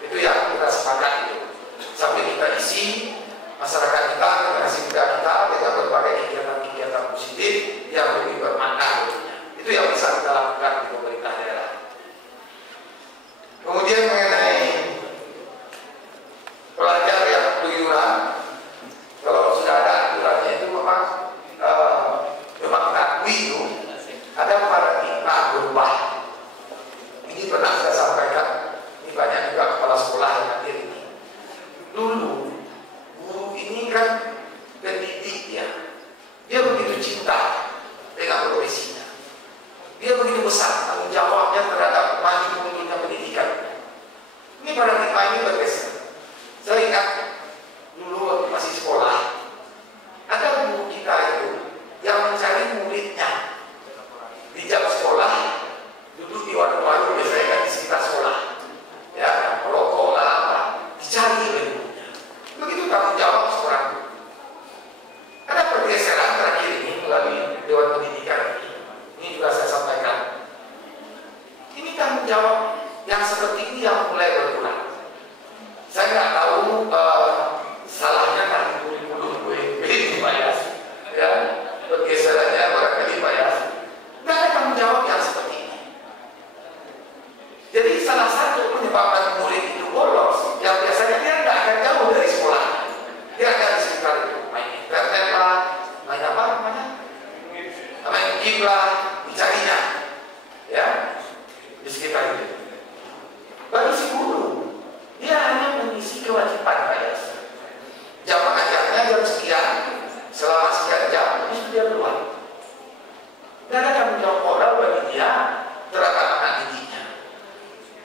Itu yang kita sepakat itu. Sampai kita isi masyarakat kita, generasi muda kita dengan berbagai kegiatan-kegiatan positif yang lebih bermakna. Itu yang bisa kita lakukan di pemerintah daerah. Kemudian mengenai pelajar yang keluyuran, kalau sudah ada aturannya itu memang diakui itu ada paradigma berubah. Ini pernah saya sampaikan, ini banyak juga kepala sekolah yang hadir ini. Dulu guru ini kan pendidik, ya, dia begitu cinta dengan profesinya, dia begitu besar tanggung jawabnya terhadap maju mundurnya pendidikan. Ini paradigma ini bergeser. Saya ingat dulu waktu masih sekolah, ada guru kita itu yang mencari muridnya di jam sekolah, duduk di warung-warung, biasanya kan tanggung jawab yang seperti ini yang mulai berkurang. Saya nggak tahu salahnya kan gue ini Pak Yas, ya pergeserannya barangkali Pak Yas. Nggak ada tanggung jawab yang seperti ini. Jadi salah satu penyebabkan murid itu bolos, yang biasanya dia nggak akan jauh dari sekolah, dia akan di sekitar itu main internet lah, main apa namanya, main game lah, dicarinya, ya di sekitar itu. Bagi si guru, dia hanya mengisi kewajiban Pak Yas. Jam mengajarnya jam sekian, selama sekian jam, habis itu dia keluar. Tidak ada tanggung jawab moral bagi dia terhadap anak didiknya.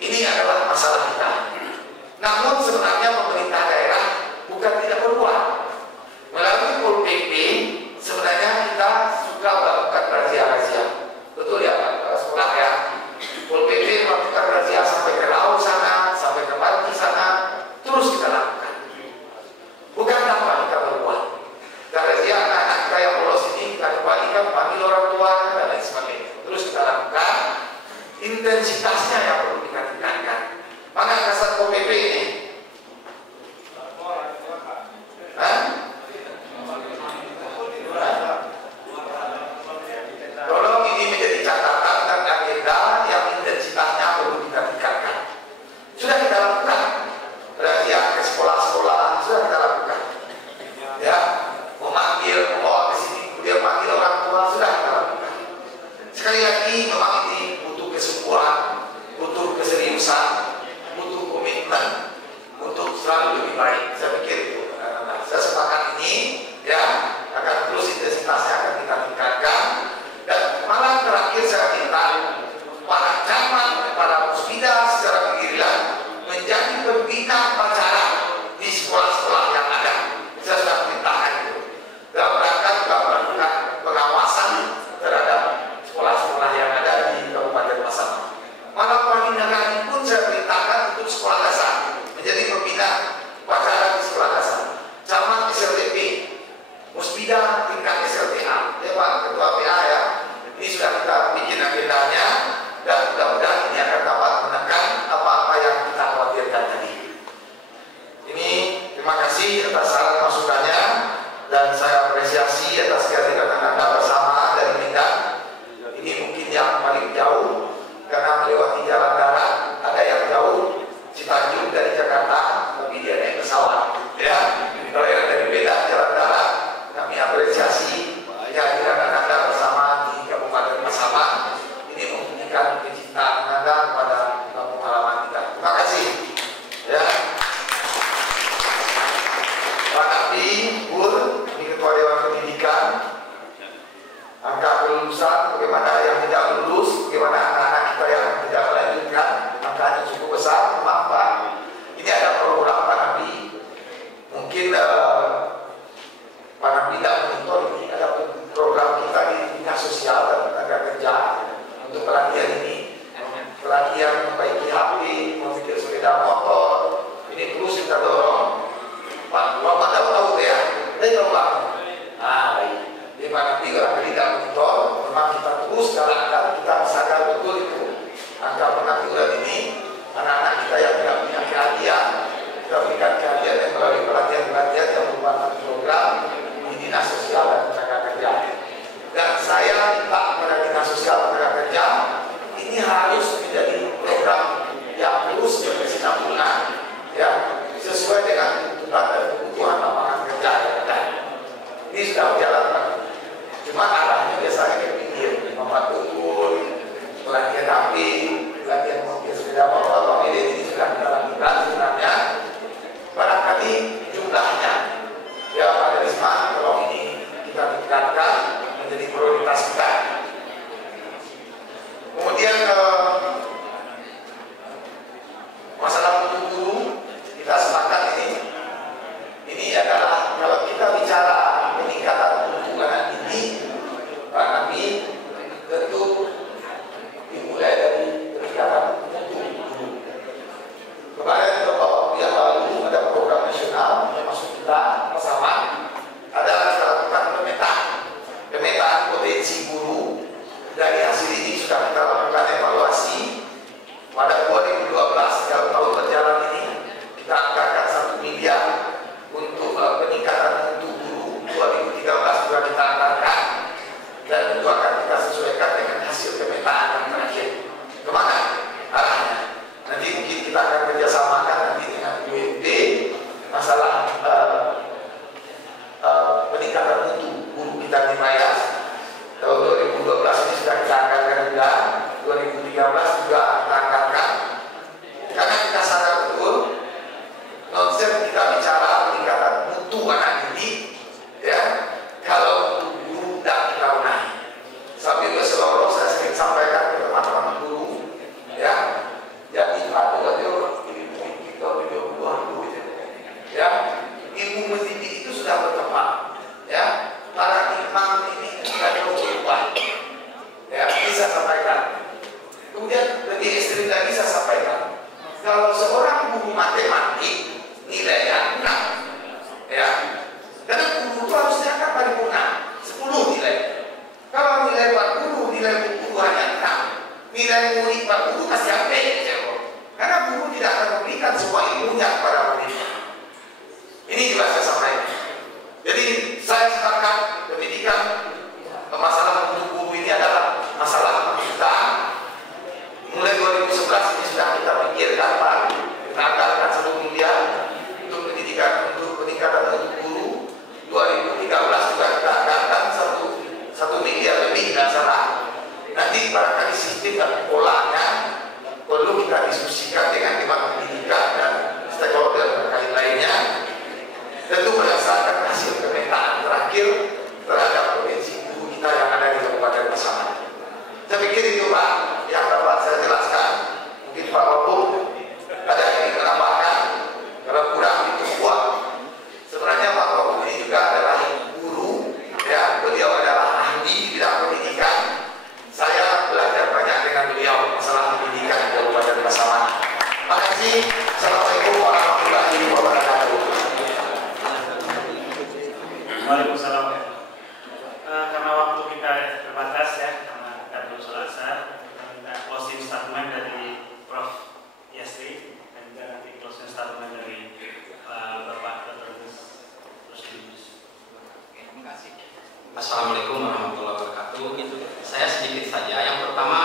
Ini adalah masalah kita. Namun sebenarnya pemerintah daerah bukan tidak berbuat. Melalui Pol PP sebenarnya kita suka melakukan razia-razia. Betul ya Pak Sekolah ya. Pol PP melakukan razia sampai ke laut sana, sampai ke pantai sana, terus kita lakukan. Bukan tanpa kita berbuat. Dan razia anak-anak kita yang bolos ini kita kembalikan, panggil orang tua dan lain sebagainya. Terus kita lakukan. Intensitasnya yang perlu kita tingkatkan. Mana kasat Pol PP ini? Tolong ini menjadi catatan dan agenda yang intensitasnya perlu kita tingkatkan. Sudah kita lakukan. Razia ke sekolah-sekolah sudah kita lakukan. Ya, memanggil, membawa ke sini, kemudian manggil orang tua sudah kita lakukan. Sekali lagi memang ini butuh kesungguhan, butuh keseriusan, butuh komitmen untuk selalu lebih baik. Saya pikir itu. Saya sepakat ini, ya, akan terus intensitasnya akan kita tingkatkan. Dan malam terakhir saya minta para camat, para musbida secara bergiliran menjadi pembina upacara di sekolah-sekolah yang ada. Saya sudah perintahkan itu. Dalam rangka juga melakukan pengawasan terhadap sekolah-sekolah yang ada di Kabupaten Pasaman. Malam pagi hari pun saya perintahkan untuk sekolah dasar menjadi pembina upacara di sekolah dasar. Camat SLTP, musbida tingkat SLTA, ya Pak Ketua PA ya. Ini sudah kita bikin agendanya dan mudah-mudahan ini akan dapat menekan apa-apa yang kita khawatirkan tadi. Ini terima kasih atas saran masukannya dan saya apresiasi atas kehadiran Anda bersama dari Medan. Ini mungkin yang paling jauh karena melewati jalan darat. Ada yang jauh Citanjung dari Jakarta, tapi dia naik pesawat. Ya, kalau yang dari Medan jalan darat, kami apresiasi kehadiran Anda bersama di Kabupaten Pasaman. Ini membuktikan kecintaan Anda kepada kampung halaman kita. Terima kasih. Ya. Pak Nabi, Pur, ini Ketua Dewan Pendidikan. Angka kelulusan, bagaimana yang tidak lulus, bagaimana anak-anak kita yang tidak melanjutkan, angkanya cukup besar, memang Pak. Ini ada program Pak Nabi. Mungkin Pak Nabi tidak monitor ini, ada program kita di Dinas Sosial dan Tenaga Kerja untuk pelatihan ini. Pelatihan memperbaiki HP, memiliki sepeda motor, ini terus kita dorong. Pak Muhammad tahu ya, dari Pak. Baik. Jadi Pak Nabi kalau tidak monitor, memang kita terus jalankan, kita sadar betul itu angka pengangguran ini, anak-anak kita yang tidak punya keahlian, kita berikan keahlian yang melalui pelatihan-pelatihan yang merupakan program di Dinas Sosial dan Tenaga Kerja. Dan saya minta kepada Dinas Sosial dan Tenaga Kerja, ini harus menjadi program yang terus berkesinambungan, ya, sesuai dengan tuntutan dan kebutuhan lapangan kerja yang ada. Ini sudah berjalan Pak. Cuma arahnya biasanya ke pinggir, membuat ukur, pelatihan HP, pelatihan mobil lagi saya sampaikan, kalau seorang guru matematik nilainya 6, ya, karena guru itu harus diangkat paripurna 10 nilai. Kalau nilai Pak Guru, nilai guru hanya 6, nilai murid Pak Guru pasti sampai, karena guru tidak akan memberikan semua ilmunya kepada muridnya. Ini juga saya sampaikan. Jadi saya sepakat pendidikan, masalah guru ini adalah masalah kita. Mulai 2011 ini sudah kita pikirkan Pak, kita anggarkan 1 miliar untuk pendidikan, untuk peningkatan untuk guru. 2013 juga kita anggarkan 1 miliar lebih tidak salah. Nanti barangkali sistem dan polanya perlu kita diskusikan dengan Dewan Pendidikan dan stakeholder terkait lainnya. Tentu berdasarkan hasil pemetaan terakhir terhadap potensi guru kita yang ada di Kabupaten Pasaman. Saya pikir itu Pak yang dapat saya jelaskan. Mungkin Pak Wabung ada yang ingin menambahkan. Kalau kurang itu kuat. Sebenarnya Pak Wabung ini juga adalah guru, ya, beliau adalah ahli di bidang pendidikan. Saya belajar banyak dengan beliau masalah pendidikan di Kabupaten Pasaman. Terima kasih. Assalamualaikum warahmatullahi wabarakatuh. Waalaikumsalam. Karena waktu kita terbatas ya, karena kita belum sholat asar, kita minta closing statement dari Prof. Yasri dan juga nanti closing statement dari Bapak Dr. Rusdi. Terima kasih. Assalamualaikum warahmatullahi wabarakatuh. Saya sedikit saja. Yang pertama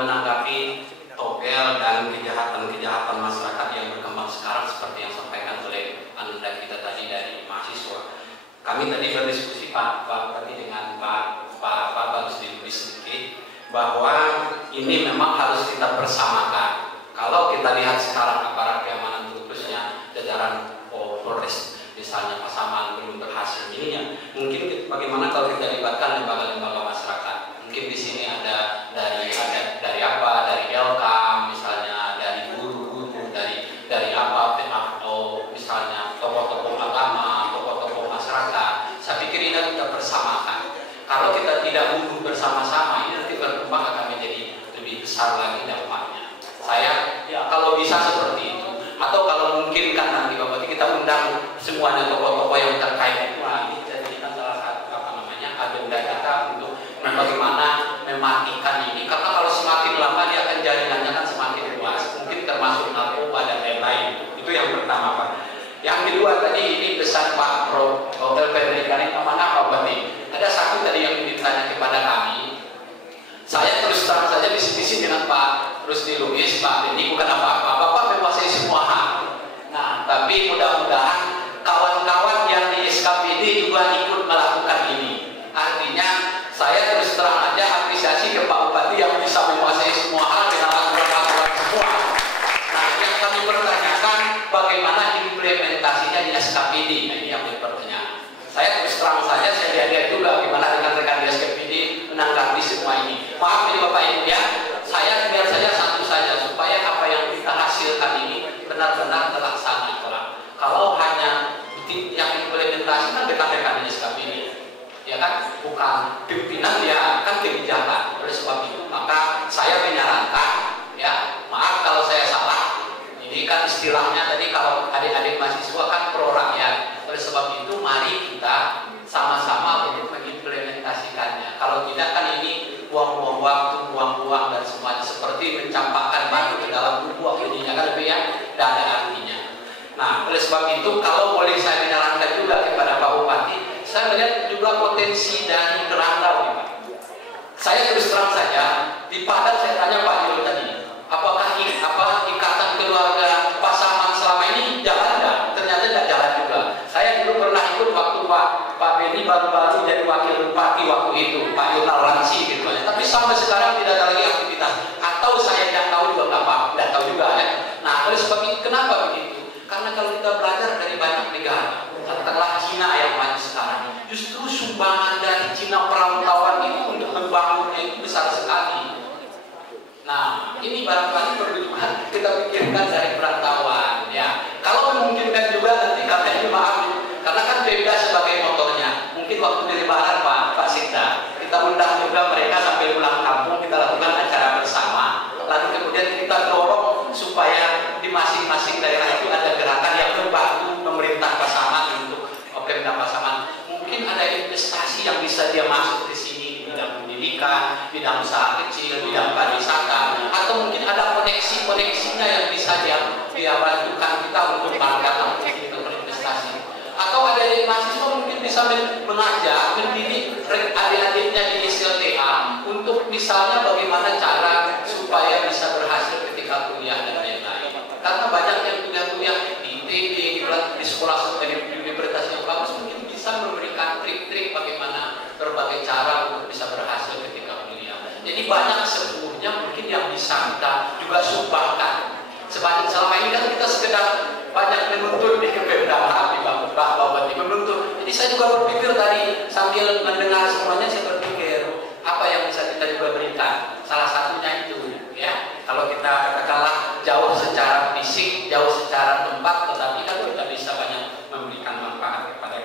menanggapi togel dan kejahatan-kejahatan masyarakat yang berkembang sekarang seperti yang disampaikan oleh ananda kita tadi dari mahasiswa. Kami tadi berdiskusi Pak berarti dengan Pak Rusdi sedikit bahwa ini memang harus kita bersamakan. Kalau kita lihat sekarang aparat keamanan khususnya jajaran Polres misalnya Pasaman belum berhasil ininya. Mungkin bagaimana kalau kita libatkan lembaga-lembaga masyarakat. Mungkin di sini ada dari LKAM misalnya, dari guru-guru, dari apa atau misalnya tokoh-tokoh agama, tokoh-tokoh masyarakat. Saya pikir ini kita bersamakan. Kalau kita tidak duduk bersama-sama, ini nanti berkembang akan menjadi lebih besar lagi dampaknya. Saya ya kalau bisa seperti itu, atau kalau mungkin kan nanti Bapak kita undang semuanya tokoh-tokoh yang terkait. Wah, ini jadikan salah satu agenda kita untuk bagaimana mematikan ini. Karena kalau semakin lama dia akan jaringannya kan semakin luas. Mungkin termasuk narkoba dan lain-lain. Itu yang pertama Pak. Yang kedua tadi ini pesan Pak Prof. Pendidikan ini mana Pak Bati? Ada satu tadi yang ditanya kepada kami. Saya terus terang saja bisik-bisik dengan Pak Rusdi Lugis, Pak ini bukan apa-apa. Bapak menguasai semua hal. Nah, tapi mudah-mudahan kawan-kawan yang di SKPD juga ikut melakukan ini. Artinya saya terus terang aja apresiasi ke Pak Bupati yang bisa menguasai semua hal dengan aturan-aturan semua. Nah, yang kami pertanyakan bagaimana implementasinya di SKPD. Nah, ini yang dipertanyakan. Saya terus terang saja saya lihat juga bagaimana dengan rekan di SKPD menanggapi semua ini. Maaf ini Bapak Ibu ya, saya biar saja satu saja supaya apa yang kita hasilkan ini benar-benar terlaksana. Kalau hanya yang implementasi kan rekan-rekan di SKPD, ya kan, bukan pimpinan dia kan kebijakan. Oleh sebab itu maka saya menyarankan ya, maaf kalau saya salah. Ini kan istilahnya tadi kalau adik-adik mahasiswa kan pro rakyat. Oleh sebab itu mari kita sama-sama untuk mengimplementasikannya. Kalau tidak kan ini buang-buang waktu, buang-buang dan semuanya seperti mencampakkan batu ke dalam lubang ininya kan lebih ya, tidak ada artinya. Nah, oleh sebab itu kalau boleh saya menyarankan juga kepada Pak Bupati, saya melihat juga potensi dari Kerandau nih Pak. Saya terus terang saja di Padang saya tanya Pak Jul tadi, apakah ikatan keluarga Pasaman selama ini jalan nggak? Ternyata tidak jalan juga. Saya dulu pernah ikut waktu Pak Beni baru-baru jadi wakil bupati waktu itu, Pak Yunal Ransi gitu ya. Tapi sampai sekarang tidak ada lagi aktivitas. Atau saya tidak tahu juga tidak tahu juga ya. Nah, oleh sebab itu kenapa begitu? Karena kalau kita belajar dari banyak negara, katakanlah Cina yang maju sekarang, justru sumbangan dari Cina perantauan itu untuk membangunnya itu besar sekali. Nah, ini barangkali perlu juga kita pikirkan dari perantauan ya. Kalau memungkinkan juga nanti kata ini maaf, karena kan beda sebagai motornya. Mungkin waktu di Lebaran Pak Sinta, kita undang juga mereka sampai pulang kampung, kita lakukan acara bersama. Lalu kemudian kita kuliah bantukan kita untuk mengangkat kita berinvestasi. Atau ada yang mahasiswa mungkin bisa mengajak, mendidik adik-adiknya di SLTA untuk misalnya bagaimana cara supaya bisa berhasil ketika kuliah dan lain-lain. Karena banyak yang kuliah-kuliah di ITB, di sekolah di universitas yang bagus, mungkin bisa memberikan trik-trik bagaimana berbagai cara untuk bisa berhasil ketika kuliah. Jadi banyak sepuhnya mungkin yang bisa kita juga sumbangkan. Sebanyak selama ini kan kita sekedar banyak menuntut di Pemda, di Pak Bupati menuntut. Jadi saya juga berpikir tadi sambil mendengar semuanya, saya berpikir apa yang bisa kita juga berikan. Salah satunya itu, ya. Kalau kita katakanlah jauh secara fisik, jauh secara tempat, tetapi kan kita bisa banyak memberikan manfaat kepada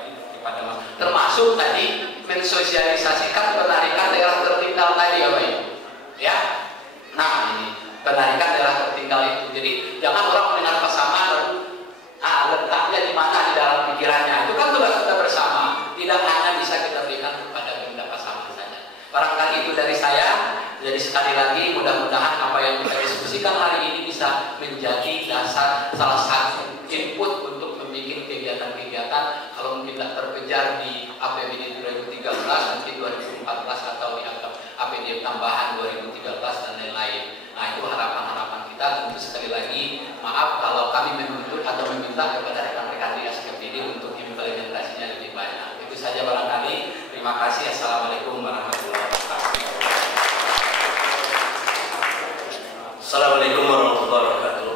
masyarakat. Termasuk tadi mensosialisasikan penarikan daerah tertinggal tadi, ya, Pak. Ya. Nah, ini penarikan daerah tertinggal itu. Jadi jangan orang mendengar pasaman lalu letaknya di mana di dalam pikirannya. Itu kan tugas kita bersama. Tidak hanya bisa kita berikan kepada Pemda Pasaman saja. Barangkali itu dari saya. Jadi sekali lagi mudah-mudahan apa yang kita diskusikan hari ini bisa menjadi dasar salah satu input untuk membuat kegiatan-kegiatan. Kalau mungkin tidak terkejar di APBD 2013, mungkin 2014 atau di APBD tambahan 2013 dan lain-lain. Nah, itu harapan-harapan kita. Tentu sekali lagi maaf kalau kami menuntut atau meminta kepada rekan-rekan di SKPD untuk implementasinya lebih banyak. Itu saja barangkali. Terima kasih. Assalamualaikum warahmatullahi wabarakatuh. Assalamualaikum warahmatullahi wabarakatuh.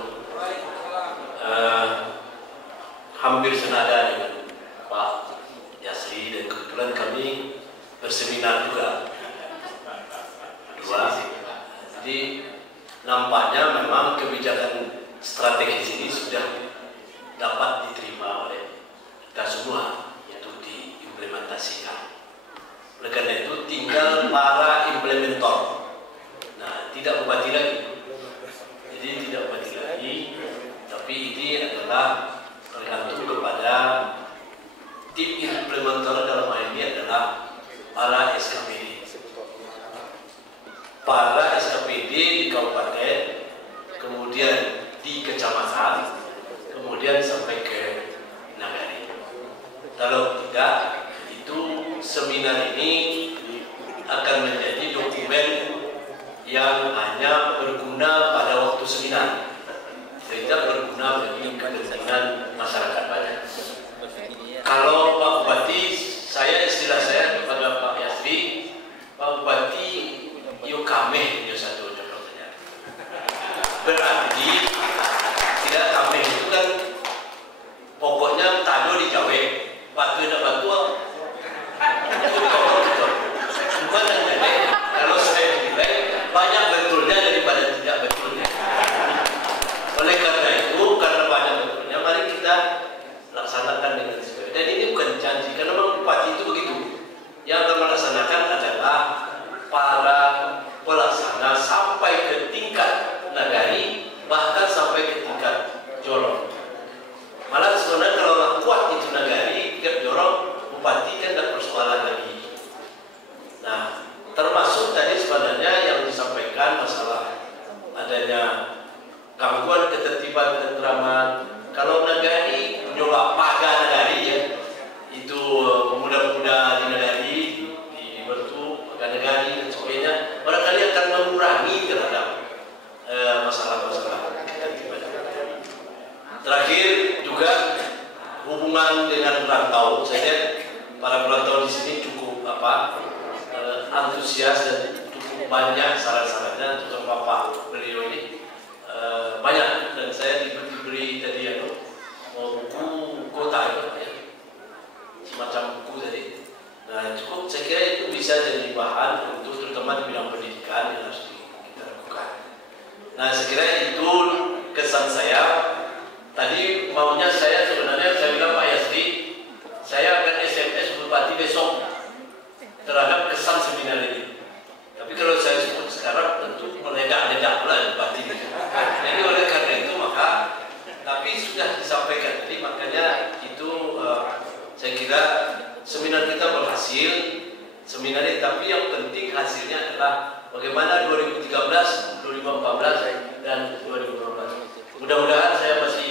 Hampir senada dengan Pak Yasri, dan kebetulan kami berseminar juga dua. Jadi nampaknya memang kebijakan strategis ini sudah dapat diterima oleh kita semua, yaitu diimplementasikan. Oleh karena itu tinggal para implementator. Nah, tidak bupati lagi. Jadi tidak bupati lagi, tapi ini adalah tergantung kepada tim implementator. Dalam hal ini adalah para SKPD. Para SKPD di kabupaten, kemudian di kecamatan, kemudian sampai ke nagari. Kalau tidak, itu seminar ini akan menjadi dokumen yang hanya berguna pada waktu seminar, tidak berguna bagi kepentingan masyarakat banyak. Kalau Pak Bupati, istilah saya kepada Pak Yasri, Pak Bupati yuk kami dia satu contohnya. Berarti tidak kami itu kan pokoknya tado di Jawa, batu tidak batu. Kalau saya bilang banyak betulnya daripada tidak betulnya. Oleh karena itu, karena banyak betulnya, mari kita laksanakan dengan sesuai. Dan ini bukan janji, karena memang bupati itu begitu. Yang akan melaksanakan adalah para pelaksana sampai ke tingkat nagari, bahkan sampai ke tingkat jorong. Malah sebenarnya kalau kuat itu nagari, tingkat jorong, bupati kan tidak persoalan lagi. Nah, termasuk tadi sebenarnya yang disampaikan masalah adanya gangguan ketertiban ketentraman. Kalau nagari mencoba paga nagari, ya, itu pemuda-pemuda di nagari dibentuk paga nagari dan sebagainya, barangkali akan mengurangi terhadap masalah-masalah ketertiban. Terakhir juga hubungan dengan perantau. Saya lihat para perantau di sini cukup antusias dan cukup banyak saran-sarannya, terutama Bapak beliau ini banyak, dan saya diberi tadi buku kota itu, ya, semacam buku tadi. Nah, cukup, saya kira itu bisa jadi bahan untuk terutama di bidang pendidikan yang harus kita lakukan. Nah, saya kira itu kesan saya. Tadi maunya saya sebenarnya saya bilang Pak Yasri, saya akan SMS Bupati besok terhadap kesan seminar ini. Tapi kalau saya sebut sekarang tentu meledak-ledak pula Bupati. Jadi oleh karena itu maka, tapi sudah disampaikan tadi, makanya itu saya kira seminar kita berhasil. Seminar ini, tapi yang penting hasilnya adalah bagaimana 2013, 2014 dan 2015. Mudah-mudahan saya masih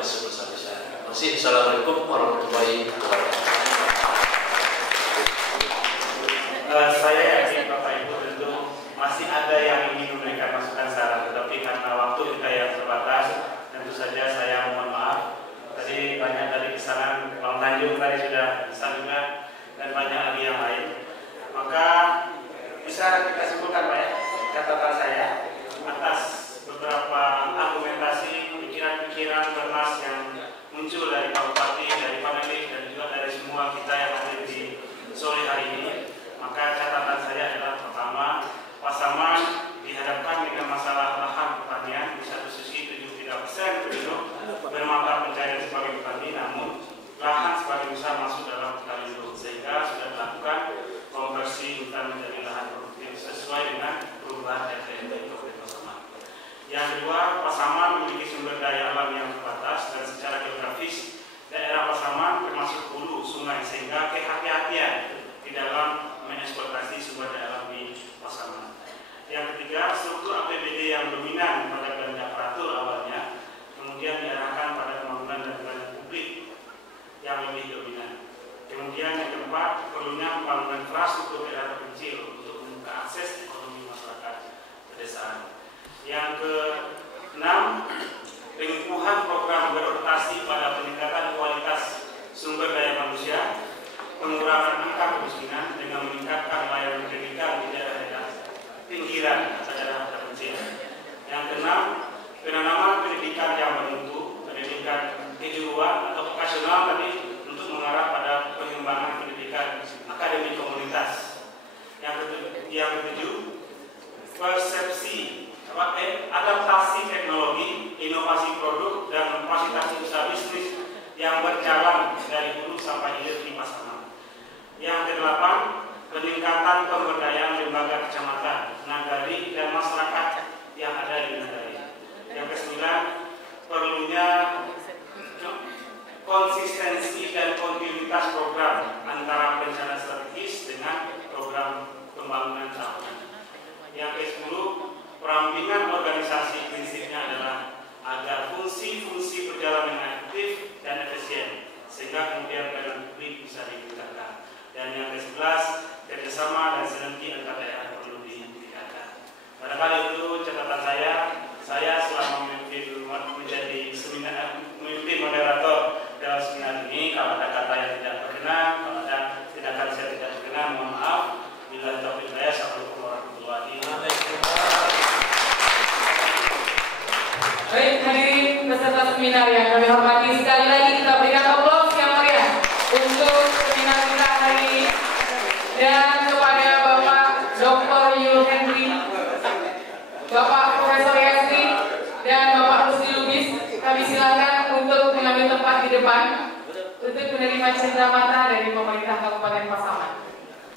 yang sebesar-besarnya. Terima kasih. Assalamualaikum warahmatullahi wabarakatuh. Saya yakin Bapak Ibu tentu masih ada yang ingin memberikan masukan saran, tetapi karena waktu kita yang terbatas, tentu saja saya mohon maaf. Tadi banyak dari kesalahan Bang Tanjung tadi sudah bisa juga, dan banyak lagi yang lain. Maka bisa kita simpulkan Pak ya, catatan saya atas beberapa argumentasi, pikiran-pikiran bernas yang muncul dari Pak Bupati, dari panelis, dan juga dari semua kita yang hadir di sore hari ini. Maka catatan saya adalah pertama, Pasaman dihadapkan dengan masalah lahan pertanian. Di satu sisi 73% penduduk bermata pencarian sebagai petani, namun lahan sebagian besar masuk dalam hutan lindung, sehingga sudah dilakukan konversi hutan menjadi lahan produktif sesuai dengan perubahan RTNT Pasaman. Yang kedua, Pasaman memiliki sumber daya alam yang terbatas dan secara geografis daerah Pasaman termasuk hulu sungai, sehingga kehati-hatian di dalam mengeksploitasi sumber daya alam di Pasaman. Yang ketiga, struktur APBD yang dominan pada belanja aparatur awalnya kemudian diarahkan pada pembangunan dan pelayanan publik yang lebih dominan. Kemudian yang keempat, perlunya pembangunan infrastruktur daerah terpencil untuk membuka akses ekonomi masyarakat pedesaan. Yang keenam, pengukuhan program berorientasi pada peningkatan kualitas sumber daya manusia, pengurangan angka kemiskinan dengan meningkatkan layanan pendidikan di daerah-daerah pinggiran atau daerah terpencil. Yang keenam, penanaman pendidikan yang bermutu, pendidikan kejuruan atau vokasional tadi untuk mengarah pada pengembangan pendidikan akademik komunitas. Yang ketujuh, persepsi adaptasi teknologi, inovasi produk, dan fasilitasi usaha bisnis yang berjalan dari hulu sampai hilir di Pasaman. Yang kedelapan, peningkatan pemberdayaan lembaga kecamatan, nagari, dan masyarakat yang ada di nagari. Yang kesembilan, perlunya konsistensi dan kontinuitas program antara rencana strategis dengan program pembangunan tahunan. Yang ke-10, perampingan organisasi prinsipnya adalah agar fungsi-fungsi berjalan dengan efektif dan efisien, sehingga kemudian pelayanan publik bisa ditingkatkan. Dan yang ke-11, kerjasama dan sinergi antar daerah perlu ditingkatkan. Barangkali itu catatan saya selama menjadi memimpin moderator dalam seminar ini. Kalau ada kata yang tidak berkenan, kalau ada tindakan saya tidak berkenan, mohon maaf. Bila taufiq hidayah, assalamualaikum warahmatullahi wabarakatuh. Baik, hadirin peserta seminar yang kami hormati, sekali lagi kita berikan aplaus yang meriah untuk seminar kita hari ini. Dan kepada Bapak Dr. Yul Henry, Bapak Profesor Yasri, dan Bapak Rusdi Lubis, kami silakan untuk mengambil tempat di depan untuk menerima cerita mata dari pemerintah Kabupaten Pasaman.